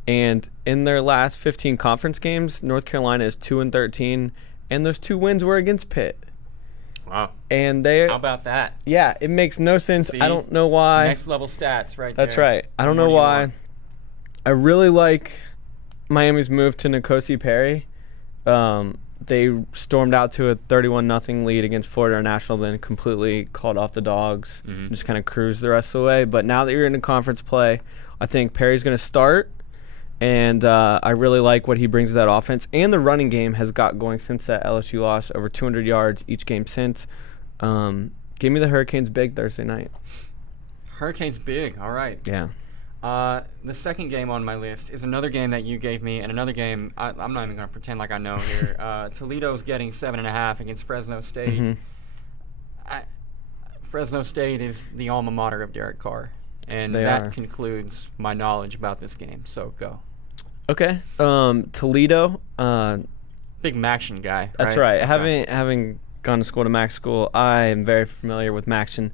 And in their last 15 conference games, North Carolina is 2-13, and those 2 wins were against Pitt. Wow. And how about that? Yeah, it makes no sense. See, I don't know why. Next level stats right That's there. right. I don't know why. I really like Miami's move to N'Kosi Perry. They stormed out to a 31-0 lead against Florida International, then completely called off the dogs, just kind of cruised the rest of the way. But now that you're in a conference play, I think Perry's going to start. And I really like what he brings to that offense. And the running game has got going since that LSU loss, over 200 yards each game since. Give me the Hurricanes big Thursday night. Hurricanes big. All right. Yeah. The second game on my list is another game that you gave me, and another game I'm not even going to pretend like I know here. Toledo's getting 7.5 against Fresno State. Mm-hmm. Fresno State is the alma mater of Derek Carr, and that concludes my knowledge about this game. So go. Okay. Toledo. Big Maction guy. That's right. Having gone to school to Mac school, I am very familiar with Maction,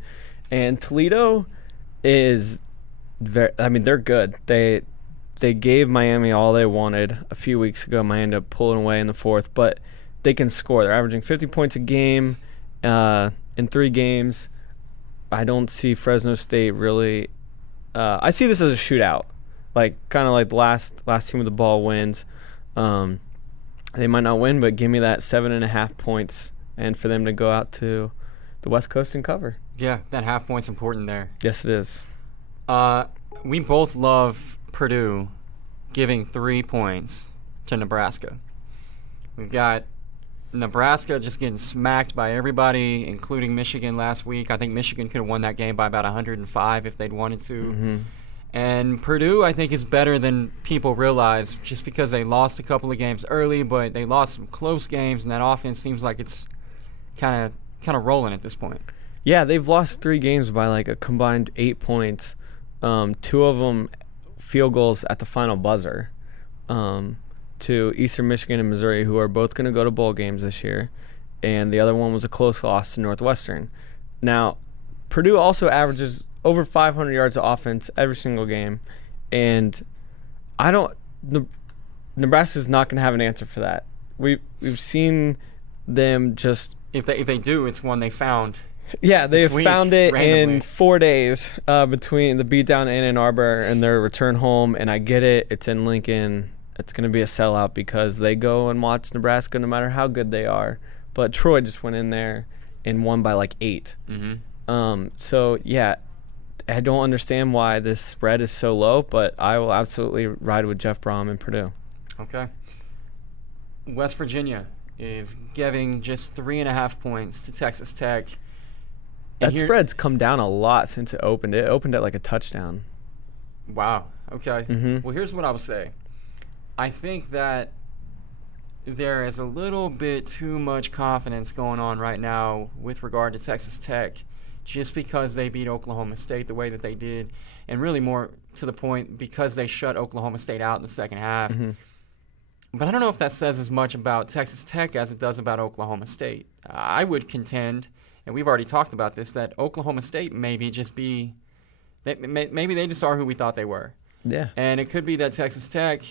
and Toledo is they're good. They gave Miami all they wanted a few weeks ago. Miami ended up pulling away in the fourth, but they can score. They're averaging 50 points a game in 3 games. I don't see Fresno State really. I see this as a shootout, kind of like the last team with the ball wins. They might not win, but give me that 7.5 points, and for them to go out to the West Coast and cover. Yeah, that half point's important there. Yes, it is. We both love Purdue giving 3 points to Nebraska. We've got Nebraska just getting smacked by everybody, including Michigan last week. I think Michigan could have won that game by about 105 if they'd wanted to. Mm-hmm. And Purdue, I think, is better than people realize just because they lost a couple of games early, but they lost some close games, and that offense seems like it's kind of rolling at this point. Yeah, they've lost 3 games by a combined 8 points. 2 of them field goals at the final buzzer to Eastern Michigan and Missouri, who are both going to go to bowl games this year. And the other one was a close loss to Northwestern. Now, Purdue also averages over 500 yards of offense every single game. And Nebraska's not going to have an answer for that. We've seen them just... If they do, it's one they found. Yeah, they found it randomly. in 4 days between the beatdown in Ann Arbor and their return home. And I get it. It's in Lincoln. It's going to be a sellout because they go and watch Nebraska no matter how good they are. But Troy just went in there and won by 8. Mm-hmm. So, yeah, I don't understand why this spread is so low, but I will absolutely ride with Jeff Brom and Purdue. Okay. West Virginia is giving just 3.5 points to Texas Tech. That spread's come down a lot since it opened. It opened at a touchdown. Wow. Okay. Mm-hmm. Well, here's what I would say. I think that there is a little bit too much confidence going on right now with regard to Texas Tech just because they beat Oklahoma State the way that they did, and really more to the point because they shut Oklahoma State out in the second half. Mm-hmm. But I don't know if that says as much about Texas Tech as it does about Oklahoma State. I would contend, and we've already talked about this, that Oklahoma State maybe they just are who we thought they were. Yeah. And it could be that Texas Tech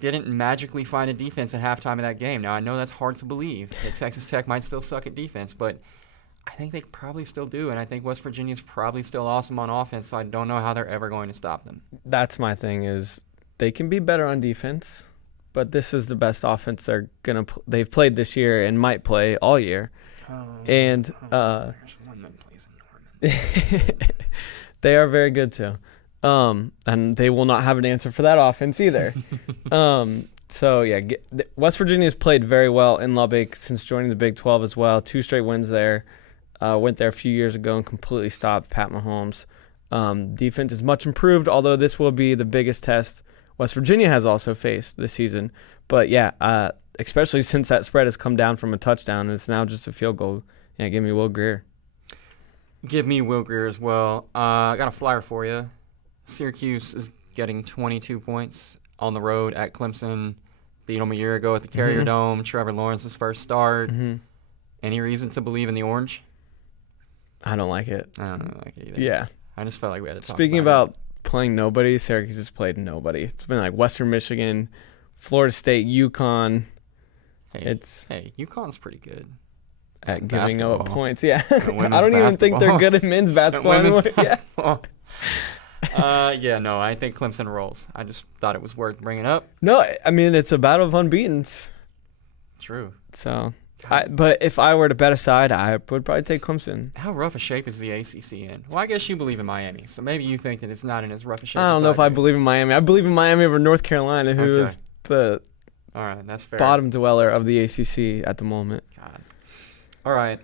didn't magically find a defense at halftime of that game. Now, I know that's hard to believe, that Texas Tech might still suck at defense, but I think they probably still do, and I think West Virginia's probably still awesome on offense, so I don't know how they're ever going to stop them. That's my thing is they can be better on defense, but this is the best offense they've played this year and might play all year. There's one that plays in Norman. They are very good too. And they will not have an answer for that offense either. So, yeah, West Virginia has played very well in Lubbock since joining the Big 12 as well. 2 straight wins there. Went there a few years ago and completely stopped Pat Mahomes. Defense is much improved, although this will be the biggest test West Virginia has also faced this season. But, yeah, especially since that spread has come down from a touchdown and it's now just a field goal. Yeah, give me Will Grier. Give me Will Grier as well. I got a flyer for you. Syracuse is getting 22 points on the road at Clemson. Beat them a year ago at the Carrier Dome. Trevor Lawrence's first start. Mm-hmm. Any reason to believe in the orange? I don't like it. I don't really like it either. Yeah. I just felt like we had to talk Speaking about about playing nobody, Syracuse has played nobody. It's been like Western Michigan, Florida State, UConn. it. Hey, UConn's pretty good. At giving up Basketball. points, yeah. I Women's don't even think they're basketball. good at men's basketball Women's anymore. Yeah. basketball. No, I think Clemson rolls. I just thought it was worth bringing up. No, I mean, it's a battle of unbeatens. True. So, but if I were to bet aside, I would probably take Clemson. How rough a shape is the ACC in? Well, I guess you believe in Miami, so maybe you think that it's not in as rough a shape. I don't know if I believe in Miami. I believe in Miami over North Carolina, who is the All right, that's fair. bottom dweller of the ACC at the moment. God. All right.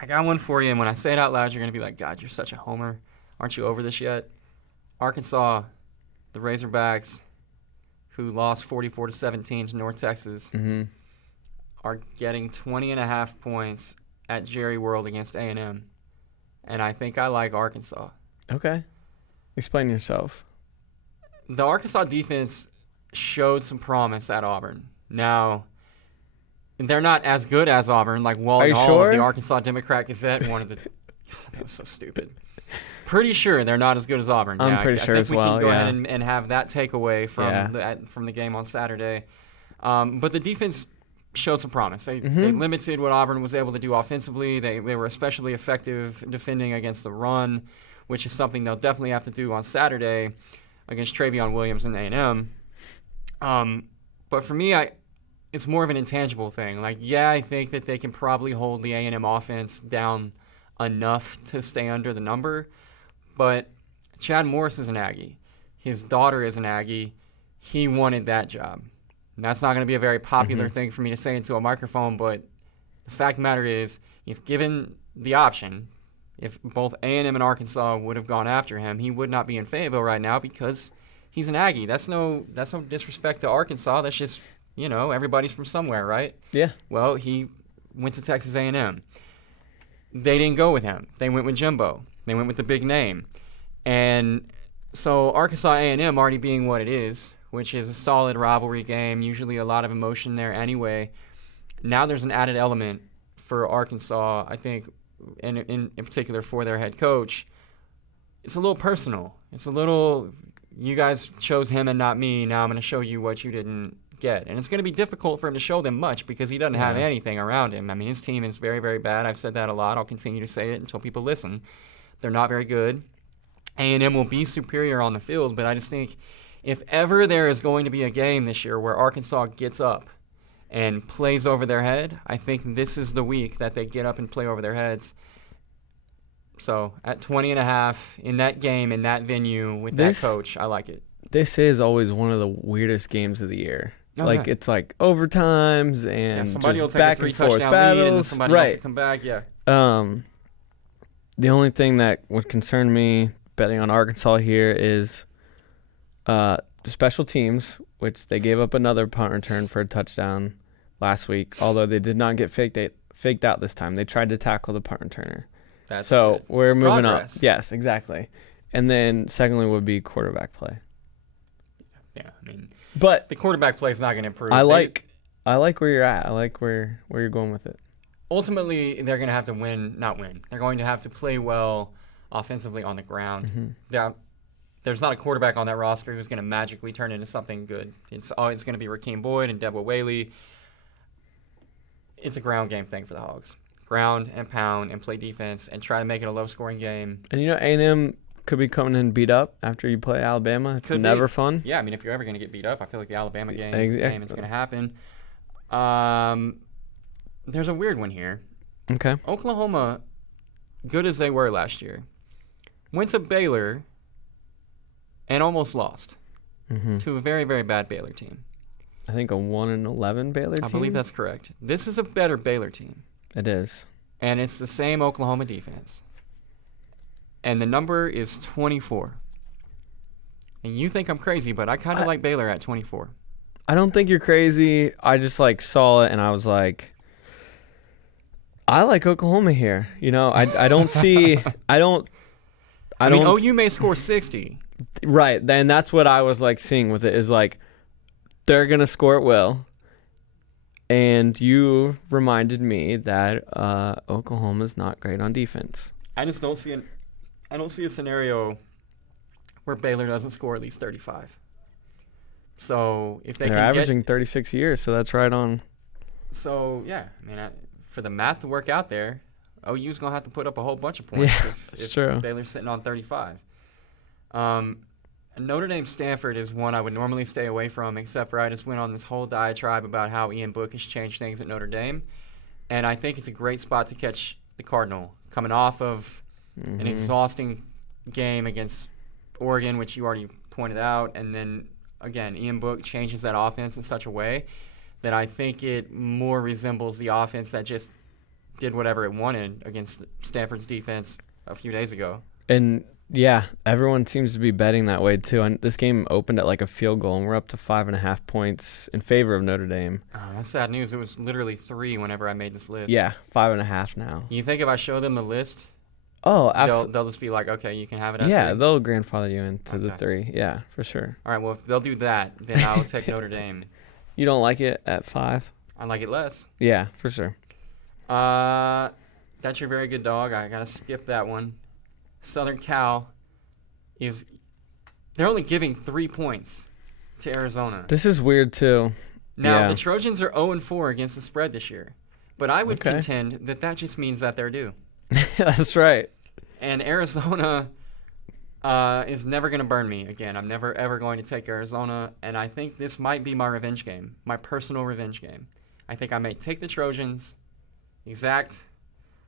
I got one for you, and when I say it out loud, you're going to be like, God, you're such a homer. Aren't you over this yet? Arkansas, the Razorbacks, who lost 44-17 to North Texas, are getting 20.5 points at Jerry World against A&M. And I think I like Arkansas. Okay. Explain yourself. The Arkansas defense showed some promise at Auburn. Now, they're not as good as Auburn, like Walden Hall sure? of the Arkansas Democrat Gazette wanted to. God, that was so stupid. Pretty sure they're not as good as Auburn. I'm pretty sure as well. I think we can go yeah. ahead and have that takeaway from the game on Saturday. But the defense showed some promise. They limited what Auburn was able to do offensively. They were especially effective defending against the run, which is something they'll definitely have to do on Saturday against Travion Williams and A&M. But for me, it's more of an intangible thing. Like, yeah, I think that they can probably hold the A&M offense down enough to stay under the number. But Chad Morris is an Aggie. His daughter is an Aggie. He wanted that job. And that's not going to be a very popular thing for me to say into a microphone, but the fact of the matter is, if given the option, if both A&M and Arkansas would have gone after him, he would not be in Fayetteville right now because he's an Aggie. That's no disrespect to Arkansas. That's just, everybody's from somewhere, right? Yeah. Well, he went to Texas A&M. They didn't go with him. They went with Jimbo. They went with the big name. And so Arkansas A&M already being what it is, which is a solid rivalry game, usually a lot of emotion there anyway. Now there's an added element for Arkansas, I think, in particular for their head coach. It's a little personal. It's a little, you guys chose him and not me, now I'm going to show you what you didn't get. And it's going to be difficult for him to show them much because he doesn't have anything around him. I mean, his team is very, very bad. I've said that a lot. I'll continue to say it until people listen. They're not very good. A&M will be superior on the field, but I just think if ever there is going to be a game this year where Arkansas gets up and plays over their head, I think this is the week that they get up and play over their heads. So at 20.5 in that game, in that venue, with that coach, I like it. This is always one of the weirdest games of the year. Oh, like, it's like overtimes and somebody just will take back a 3-touchdown and forth lead battles. and then somebody else will come back, The only thing that would concern me betting on Arkansas here is special teams, which they gave up another punt return for a touchdown last week, although they did not get faked out this time. They tried to tackle the punt returner. So we're moving up. Yes, exactly. And then secondly would be quarterback play. Yeah, I mean, but the quarterback play is not going to improve. I like where you're at. I like where you're going with it. Ultimately, they're going to have to not win. They're going to have to play well offensively on the ground. There's not a quarterback on that roster who's going to magically turn into something good. It's always going to be Rakeem Boyd and Debo Whaley. It's a ground game thing for the Hogs. Ground and pound and play defense and try to make it a low-scoring game. And A&M could be coming in beat up after you play Alabama. It's never fun. Yeah, I mean, if you're ever going to get beat up, I feel like the Alabama game is the game it's going to happen. There's a weird one here. Okay. Oklahoma, good as they were last year, went to Baylor and almost lost to a very, very bad Baylor team. I think a 1-11 Baylor team. I believe that's correct. This is a better Baylor team. It is. And it's the same Oklahoma defense. And the number is 24. And you think I'm crazy, but I kind of like Baylor at 24. I don't think you're crazy. I just saw it and I was like, I like Oklahoma here. I don't see. I mean, OU may score 60. Right. Then that's what I was seeing with it is they're gonna score it well. And you reminded me that Oklahoma's not great on defense. I just don't see I don't see a scenario where Baylor doesn't score at least 35. So if they're averaging 36 years, so that's right on. So yeah, I mean, for the math to work out there, OU's gonna have to put up a whole bunch of points if true. Baylor's sitting on 35. Notre Dame Stanford is one I would normally stay away from, except for I just went on this whole diatribe about how Ian Book has changed things at Notre Dame, and I think it's a great spot to catch the Cardinal coming off of an exhausting game against Oregon, which you already pointed out, and then again, Ian Book changes that offense in such a way that I think it more resembles the offense that just did whatever it wanted against Stanford's defense a few days ago. And Yeah, everyone seems to be betting that way too. And this game opened at like a field goal, and we're up to 5.5 points in favor of Notre Dame. Oh, that's sad news. It was literally 3 whenever I made this list. Yeah, 5.5 now. You think if I show them the list, Oh, they'll absolutely. just be like, okay, you can have it at Yeah, 3? they'll grandfather you into the Okay. 3. Yeah, for sure. All right, well, if they'll do that, then I'll take Notre Dame. You don't like it at 5? I like it less. Yeah, for sure. That's your very good dog. I got to skip that one. Southern Cal they're only giving 3 points to Arizona. This is weird too. Now, Yeah. the Trojans are 0-4 against the spread this year. But I would Okay. contend that just means that they're due. That's right. And Arizona is never going to burn me again. I'm never, ever going to take Arizona. And I think this might be my revenge game, my personal revenge game. I think I may take the Trojans, exact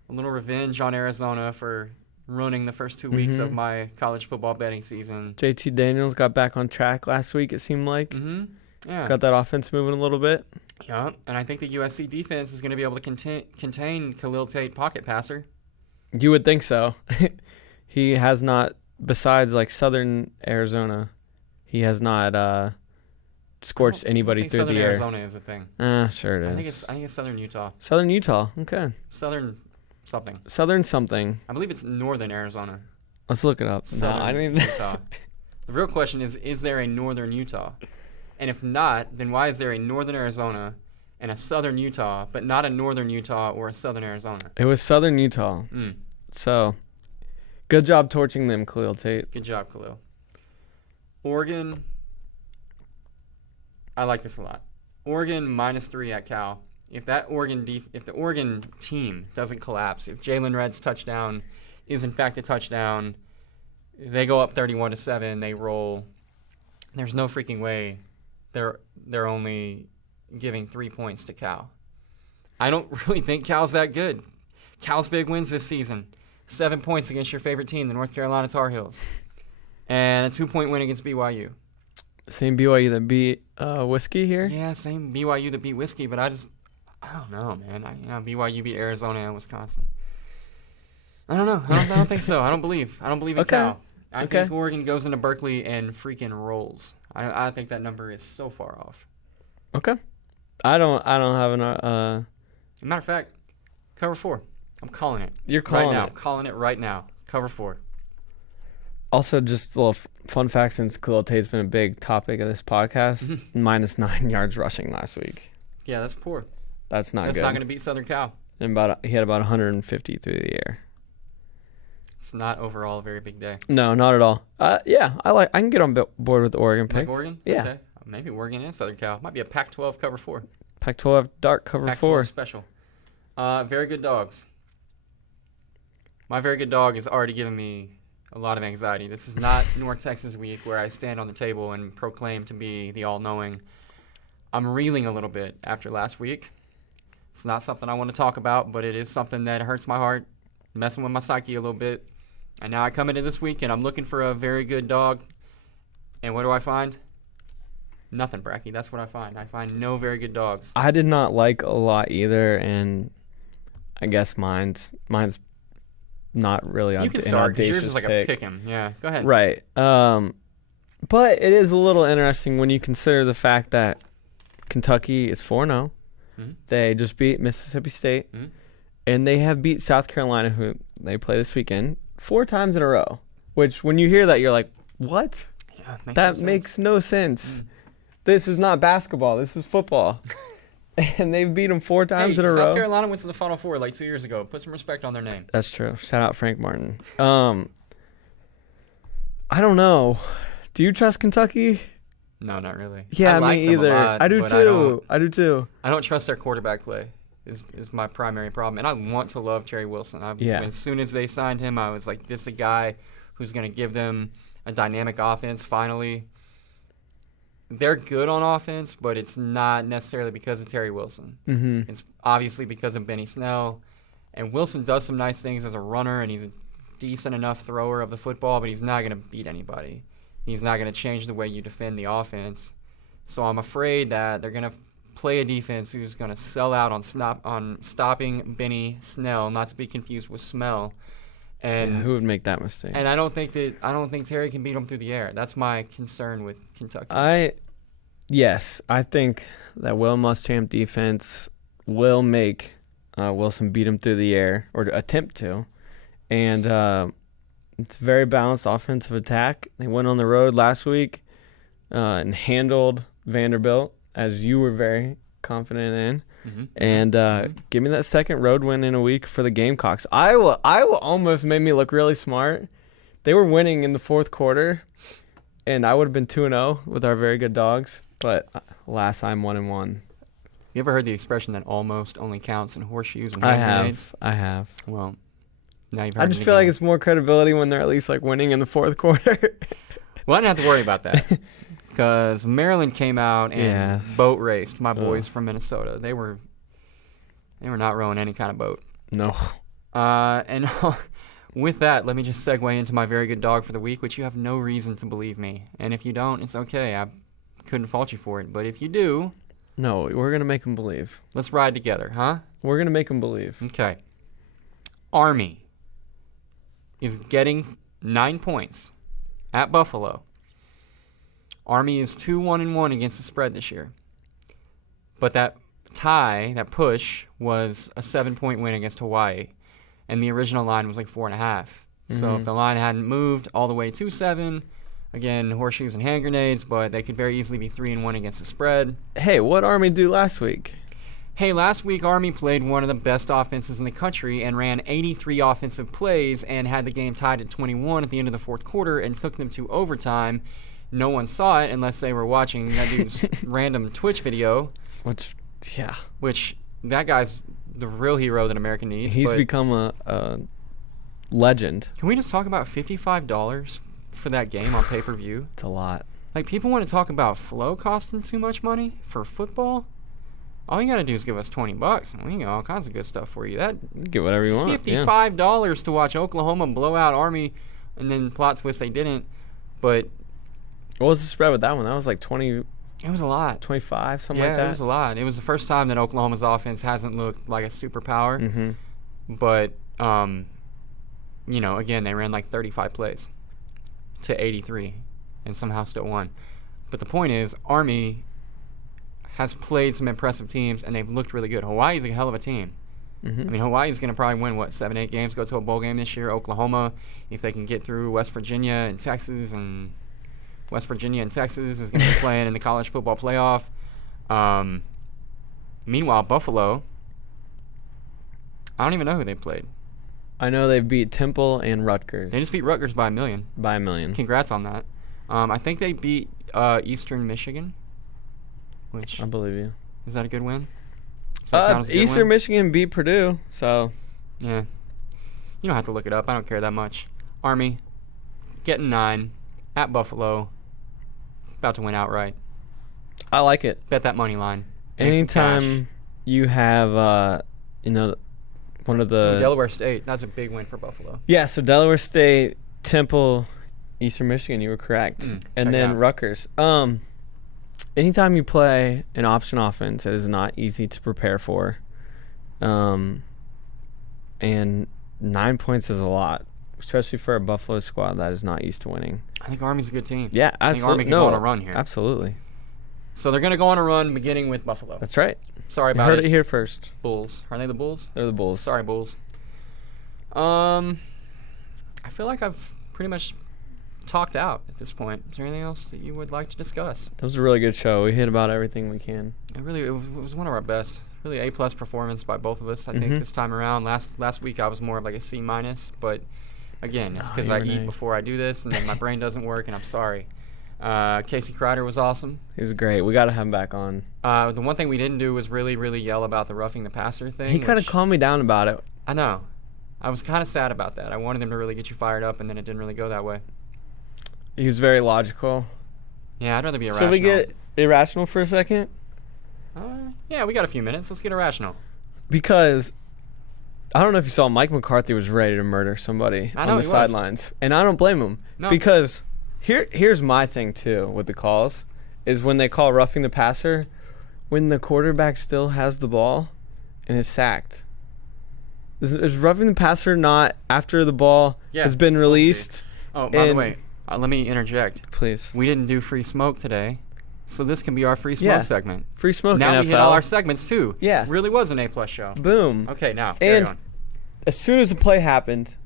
a little revenge on Arizona for ruining the first 2 weeks of my college football betting season. JT Daniels got back on track last week, it seemed like. Mm-hmm. Yeah. Got that offense moving a little bit. Yeah, and I think the USC defense is going to be able to contain Khalil Tate, pocket passer. You would think so. He has not, besides like Southern Arizona, he has not scorched anybody I think through Southern the air. Arizona is a thing. Sure it is. I think it's Southern Utah. Southern Utah. Okay. Southern something. Southern something. I believe it's Northern Arizona. Let's look it up. Southern I mean, Utah. The real question is there a Northern Utah? And if not, then why is there a Northern Arizona and a Southern Utah, but not a Northern Utah or a Southern Arizona? it was Southern Utah. So, good job torching them, Khalil Tate. Good job, Khalil. Oregon, I like this a lot. Oregon -3 at Cal. If the Oregon team doesn't collapse, if Jalen Redd's touchdown is in fact a touchdown, they go up 31-7, they roll. There's no freaking way they're only giving 3 points to Cal. I don't really think Cal's that good. Cal's big wins this season: 7 points against your favorite team, the North Carolina Tar Heels, and a 2-point win against BYU. Same BYU that beat Whiskey here. Yeah, same BYU that beat Whiskey, but I don't know, man. BYU beat Arizona and Wisconsin. I don't know. I don't think so. I don't believe in Okay. Cal. I Okay. think Oregon goes into Berkeley and freaking rolls. I think that number is so far off. Okay. I don't have an Matter of fact, cover 4. I'm calling it. You're calling right now. it. I'm calling it right now. Cover 4. Also, just a little fun fact, since Khalil Tate's been a big topic of this podcast, -9 yards rushing last week. Yeah, that's poor. That's not That's good. not going to beat Southern Cal. And he had about 150 through the air. It's not overall a very big day. No, not at all. Yeah, I can get on board with the Oregon pick. Like Oregon? Yeah. Okay. Maybe Oregon and Southern Cal. Might be a Pac-12 cover 4. Pac-12 dark cover Pac-12 4. special. Very good dogs. My very good dog is already giving me a lot of anxiety. This is not North Texas week where I stand on the table and proclaim to be the all-knowing. I'm reeling a little bit after last week. It's not something I want to talk about, but it is something that hurts my heart, messing with my psyche a little bit. And now I come into this week and I'm looking for a very good dog. And what do I find? Nothing, Bracky. That's what I find. I find no very good dogs. I did not like a lot either, and I guess mine's not really You can an start because audacious yours is like pick. a pick 'em. Yeah, go ahead. Right. But it is a little interesting when you consider the fact that Kentucky is 4-0. Mm-hmm. They just beat Mississippi State, and they have beat South Carolina, who they play this weekend, 4 times in a row. Which, when you hear that, you're like, what? Yeah, That makes no sense. This is not basketball. This is football. And they've beat them 4 times in a row. South Carolina went to the Final Four like 2 years ago. Put some respect on their name. That's true. Shout out Frank Martin. I don't know. Do you trust Kentucky? No, not really. Yeah, I like me them a either. lot, I do but too. I do too. I don't trust their quarterback play. Is my primary problem. And I want to love Terry Wilson. As soon as they signed him, I was like, this is a guy who's going to give them a dynamic offense finally. They're good on offense, but it's not necessarily because of Terry Wilson. Mm-hmm. It's obviously because of Benny Snell. And Wilson does some nice things as a runner, and he's a decent enough thrower of the football, but he's not going to beat anybody. He's not going to change the way you defend the offense. So I'm afraid that they're going to play a defense who's going to sell out on stopping Benny Snell, not to be confused with Smell. And who would make that mistake? And I don't think Terry can beat him through the air. That's my concern with Kentucky. Yes, I think that Will Muschamp defense will make Wilson beat him through the air, or attempt to. And it's a very balanced offensive attack. They went on the road last week and handled Vanderbilt, as you were very confident in. Mm-hmm. And give me that second road win in a week for the Gamecocks. Iowa almost made me look really smart. They were winning in the fourth quarter, and I would have been 2-0 with our very good dogs. But alas, I'm 1-1. You ever heard the expression that almost only counts in horseshoes and hand grenades? I have. Well, now you've heard it. I just feel like it's more credibility when they're at least like winning in the fourth quarter. Well, I didn't have to worry about that because Maryland came out and boat raced my boys from Minnesota. They were not rowing any kind of boat. No. And with that, let me just segue into my very good dog for the week, which you have no reason to believe me. And if you don't, it's okay. I couldn't fault you for it. But if you do... No, we're going to make them believe. Let's ride together, huh? We're going to make them believe. Okay. Army is getting 9 points at Buffalo. Army is 2-1-1 against the spread this year. But that push, was a 7-point win against Hawaii. And the original line was like 4.5. Mm-hmm. So if the line hadn't moved all the way to 7... Again, horseshoes and hand grenades, but they could very easily be 3-1 against the spread. Hey, what Army do last week? Hey, last week Army played one of the best offenses in the country and ran 83 offensive plays and had the game tied at 21 at the end of the fourth quarter and took them to overtime. No one saw it unless they were watching that dude's random Twitch video. Which that guy's the real hero that America needs. He's become a legend. Can we just talk about $55 for that game on pay-per-view? It's a lot. Like, people want to talk about Flo costing too much money for football. All you got to do is give us $20 and we can get all kinds of good stuff for you. You get whatever you want. $55 to watch Oklahoma blow out Army, and then plot twist they didn't. But what was the spread with that one? That was like 20. It was a lot. 25, something like that. Yeah, it was a lot. It was the first time that Oklahoma's offense hasn't looked like a superpower. Mm-hmm. But again, they ran like 35 plays to 83 and somehow still won. But the point is, Army has played some impressive teams and they've looked really good. Hawaii's a hell of a team. Mm-hmm. I mean, Hawaii's going to probably win 7-8 games, go to a bowl game this year. Oklahoma, if they can get through West Virginia and Texas, and West Virginia and Texas is going to be playing in the college football playoff. Meanwhile, Buffalo, I don't even know who they played. I know they beat Temple and Rutgers. They just beat Rutgers by 1 million. By 1 million. Congrats on that. I think they beat Eastern Michigan. Which, I believe you. Is that a good win? Does that count as a good Eastern win? Michigan beat Purdue, so. Yeah. You don't have to look it up. I don't care that much. Army, getting 9 at Buffalo. About to win outright. I like it. Bet that money line. Anytime you have, one of the... Delaware State. That's a big win for Buffalo. Yeah, so Delaware State, Temple, Eastern Michigan, you were correct. And then Rutgers. Anytime you play an option offense, it is not easy to prepare for. And 9 points is a lot, especially for a Buffalo squad that is not used to winning. I think Army's a good team. Yeah, absolutely. I think Army can go on a run here. Absolutely. So they're going to go on a run beginning with Buffalo. That's right. Sorry about it. You heard it here first. Bulls. Are they the Bulls? They're the Bulls. Sorry, Bulls. I feel like I've pretty much talked out at this point. Is there anything else that you would like to discuss? That was a really good show. We hit about everything we can. It was one of our best. Really A+ performance by both of us. I think this time around. Last week I was more of like a C-, but again, it's because I eat before I do this, and then my brain doesn't work, and I'm sorry. Casey Kreiter was awesome. He's great. We got to have him back on. The one thing we didn't do was really, really yell about the roughing the passer thing. He kind of calmed me down about it. I know. I was kind of sad about that. I wanted him to really get you fired up, and then it didn't really go that way. He was very logical. Yeah, I'd rather be irrational. Should we get irrational for a second? Yeah, we got a few minutes. Let's get irrational. Because I don't know if you saw, Mike McCarthy was ready to murder somebody on the sidelines. And I don't blame him. No. Because here's my thing, too, with the calls, is when they call roughing the passer, when the quarterback still has the ball and is sacked. Is roughing the passer not after the ball has been released? Oh, by the way, let me interject. Please. We didn't do free smoke today, so this can be our free smoke segment. Free smoke. Now NFL. we hit all our segments too. Yeah. It really was an A+ show. Boom. Okay, now carry on. As soon as the play happened,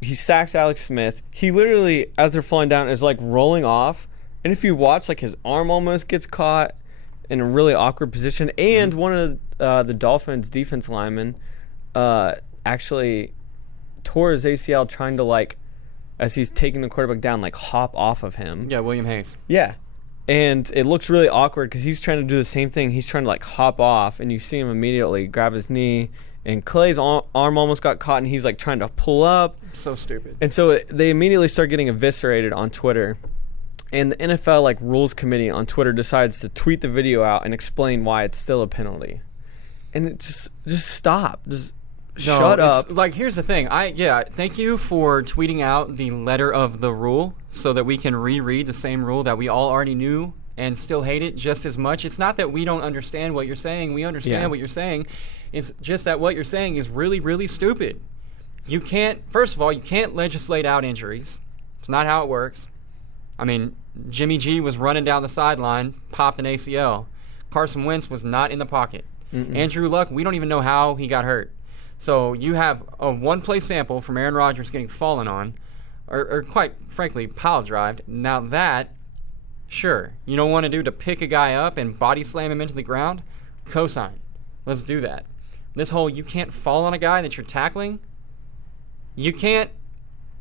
he sacks Alex Smith. He literally, as they're falling down, is like rolling off. And if you watch, like his arm almost gets caught in a really awkward position. And one of the Dolphins' defense linemen actually tore his ACL trying to, like, as he's taking the quarterback down, like hop off of him. Yeah, William Hayes. Yeah. And it looks really awkward because he's trying to do the same thing. He's trying to, like, hop off, and you see him immediately grab his knee. And Clay's arm almost got caught, and he's, like, trying to pull up. So stupid. And so they immediately start getting eviscerated on Twitter. And the NFL, like, rules committee on Twitter decides to tweet the video out and explain why it's still a penalty. And it just stop. Just shut up. Like, here's the thing. Thank you for tweeting out the letter of the rule so that we can reread the same rule that we all already knew and still hate it just as much. It's not that we don't understand what you're saying. We understand what you're saying. It's just that what you're saying is really, really stupid. You can't, first of all, you can't legislate out injuries. It's not how it works. I mean, Jimmy G was running down the sideline, popped an ACL. Carson Wentz was not in the pocket. Andrew Luck, we don't even know how he got hurt. So you have a one-play sample from Aaron Rodgers getting fallen on, or quite frankly, pile-drived. Now that, sure, you don't want to do to pick a guy up and body slam him into the ground? Cosign. Let's do that. This whole you can't fall on a guy that you're tackling, you can't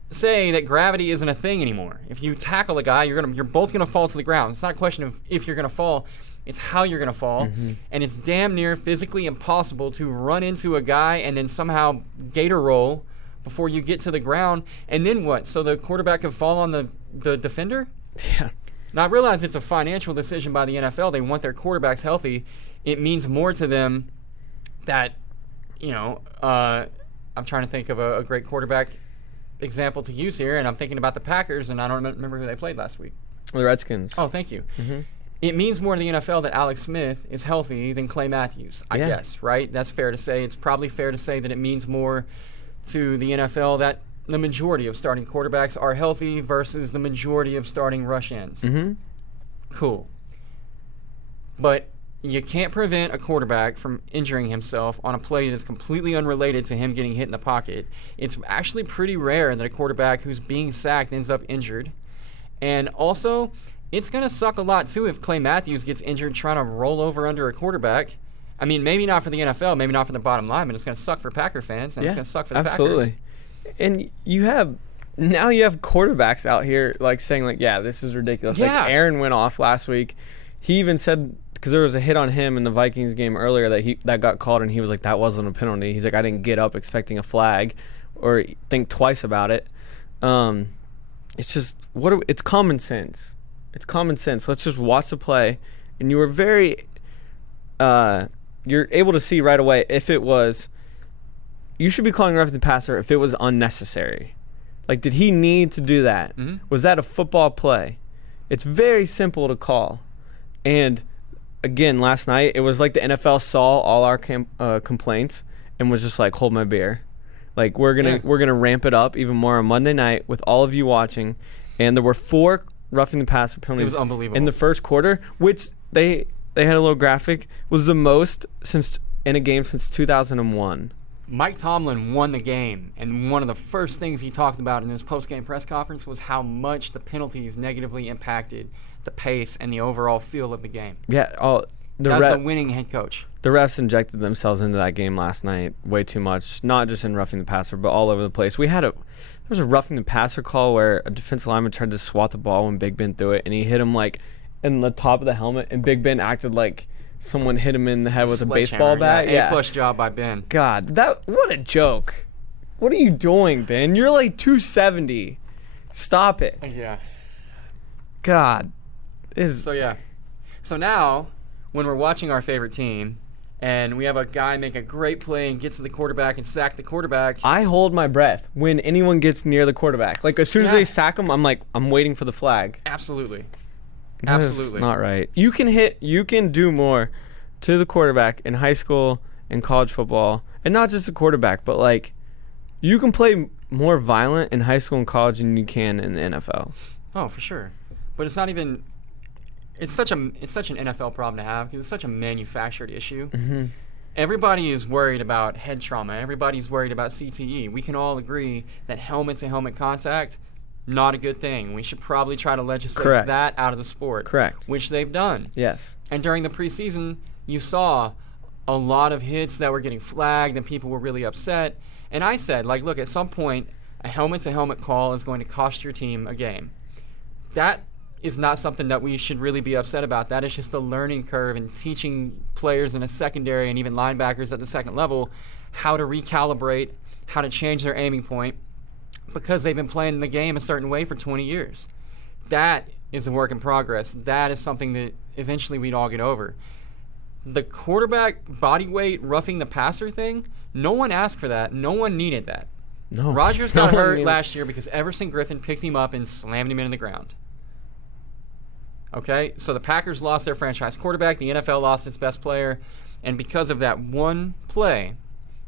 say that gravity isn't a thing anymore. If you tackle a guy, you're both gonna fall to the ground. It's not a question of if you're gonna fall, it's how you're gonna fall. And it's damn near physically impossible to run into a guy and then somehow gator roll before you get to the ground. And then what? So the quarterback can fall on the defender? Yeah. Now I realize it's a financial decision by the NFL. They want their quarterbacks healthy. It means more to them that, I'm trying to think of a great quarterback example to use here, and I'm thinking about the Packers, and I don't remember who they played last week. The Redskins. Oh, thank you. It means more to the NFL that Alex Smith is healthy than Clay Matthews, I guess, right? That's fair to say. It's probably fair to say that it means more to the NFL that the majority of starting quarterbacks are healthy versus the majority of starting rush ends. Cool. But you can't prevent a quarterback from injuring himself on a play that's completely unrelated to him getting hit in the pocket. It's actually pretty rare that a quarterback who's being sacked ends up injured. And also, it's going to suck a lot, too, if Clay Matthews gets injured trying to roll over under a quarterback. I mean, maybe not for the NFL, maybe not for the bottom line, but it's going to suck for Packer fans, and it's going to suck for the Packers. And you have quarterbacks out here, like, saying, like, yeah, this is ridiculous. Yeah. Like, Aaron went off last week. He even said, because there was a hit on him in the Vikings game earlier that got called, and he was like, that wasn't a penalty. He's like, I didn't get up expecting a flag or think twice about it. It's just, it's common sense. It's common sense. Let's just watch the play. And you were you're able to see right away if it was, you should be calling roughing the passer if it was unnecessary. Like, did he need to do that? Was that a football play? It's very simple to call. And again, last night, it was like the NFL saw all our complaints and was just like, hold my beer. Like, we're gonna ramp it up even more on Monday night with all of you watching. And there were 4 roughing the passer penalties. It was unbelievable. In the first quarter, which they had a little graphic, was the most in a game since 2001. Mike Tomlin won the game, and one of the first things he talked about in his post-game press conference was how much the penalties negatively impacted the pace and the overall feel of the game. Yeah, that's a winning head coach. The refs injected themselves into that game last night way too much, not just in roughing the passer, but all over the place. There was a roughing the passer call where a defensive lineman tried to swat the ball when Big Ben threw it, and he hit him like in the top of the helmet, and Big Ben acted like someone hit him in the head with a baseball bat. Yeah, A+ job by Ben. God, what a joke. What are you doing, Ben? You're like 270. Stop it. Yeah. God. So now, when we're watching our favorite team, and we have a guy make a great play and gets to the quarterback and sack the quarterback, I hold my breath when anyone gets near the quarterback. Like, as soon as they sack him, I'm waiting for the flag. Absolutely. That's not right. You can do more to the quarterback in high school and college football, And not just a quarterback, but like you can play more violent in high school and college than you can in the NFL. Oh, for sure. But it's not even. It's such an NFL problem to have because it's such a manufactured issue. Mm-hmm. Everybody is worried about head trauma. Everybody's worried about CTE. We can all agree that helmet-to-helmet contact, not a good thing. We should probably try to legislate that out of the sport. Correct. Which they've done. Yes. And during the preseason, you saw a lot of hits that were getting flagged and people were really upset. And I said, like, look, at some point, a helmet-to-helmet call is going to cost your team a game. That is not something that we should really be upset about. That is just a learning curve and teaching players in a secondary and even linebackers at the second level how to recalibrate, how to change their aiming point because they've been playing the game a certain way for 20 years. That is a work in progress. That is something that eventually we'd all get over. The quarterback body weight roughing the passer thing, no one asked for that. No one needed that. No. Rodgers got hurt last year because Everson Griffin picked him up and slammed him into the ground. Okay, so the Packers lost their franchise quarterback. The NFL lost its best player. And because of that one play,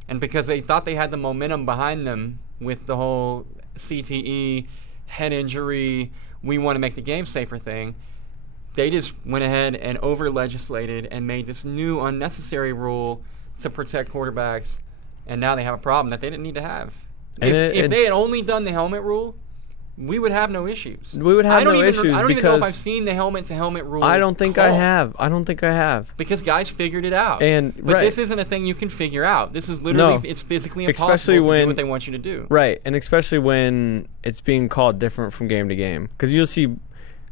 and because they thought they had the momentum behind them with the whole CTE, head injury, we want to make the game safer thing, they just went ahead and over-legislated and made this new unnecessary rule to protect quarterbacks. And now they have a problem that they didn't need to have. If they had only done the helmet rule, we would have no issues. We would have no issues. I don't even know if I've seen the helmet-to-helmet rule. I don't think I have. Because guys figured it out. But this isn't a thing you can figure out. This is literally, it's physically impossible to do what they want you to do. Right, and especially when it's being called different from game to game. Because you'll see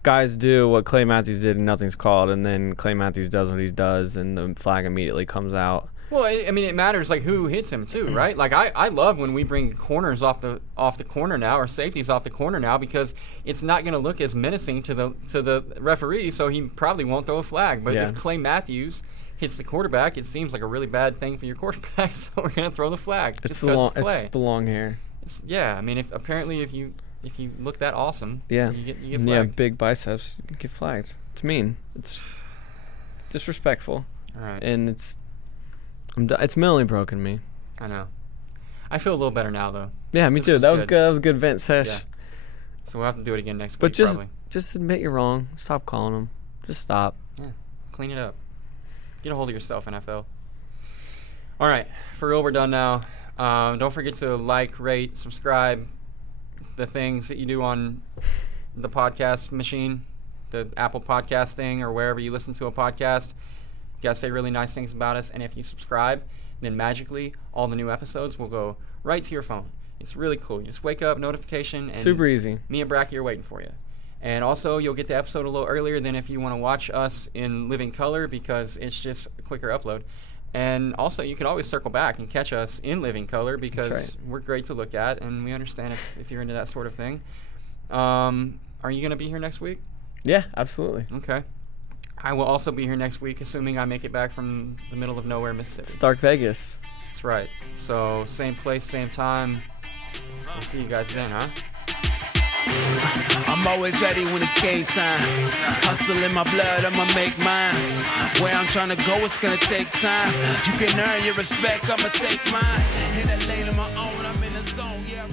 guys do what Clay Matthews did and nothing's called, and then Clay Matthews does what he does, and the flag immediately comes out. Well, I mean, it matters like who hits him too, right? Like I love when we bring corners off the corner now, or safeties off the corner now, because it's not going to look as menacing to the referee, so he probably won't throw a flag. But if Clay Matthews hits the quarterback, it seems like a really bad thing for your quarterback, so we're going to throw the flag. It's the long hair. I mean, if you look that awesome, you get flagged. Yeah, big biceps, you get flagged. It's mean. It's disrespectful. All right. And it's mentally broken me. I know. I feel a little better now, though. Yeah, me too. That was good. That was a good vent sesh. Yeah. So we'll have to do it again next week. But just admit you're wrong. Stop calling them. Just stop. Yeah. Clean it up. Get a hold of yourself, NFL. All right. For real, we're done now. Don't forget to like, rate, subscribe, the things that you do on the podcast machine, the Apple Podcast thing, or wherever you listen to a podcast. You gotta say really nice things about us, and if you subscribe, then magically all the new episodes will go right to your phone. It's really cool. You just wake up, notification, and super easy. Me and Bracky are waiting for you. And also, you'll get the episode a little earlier than if you want to watch us in living color, because it's just a quicker upload. And also, you can always circle back and catch us in living color, because we're great to look at, and we understand if you're into that sort of thing. Are you gonna be here next week? Yeah, absolutely. Okay. I will also be here next week, assuming I make it back from the middle of nowhere, Mississippi. Stark Vegas. That's right. So, same place, same time. We'll see you guys then, huh? I'm always ready when it's game time. Hustle in my blood, I'ma make mines. Where I'm trying to go, it's gonna take time. You can earn your respect, I'ma take mine. In a lane of my own, I'm in a zone, yeah.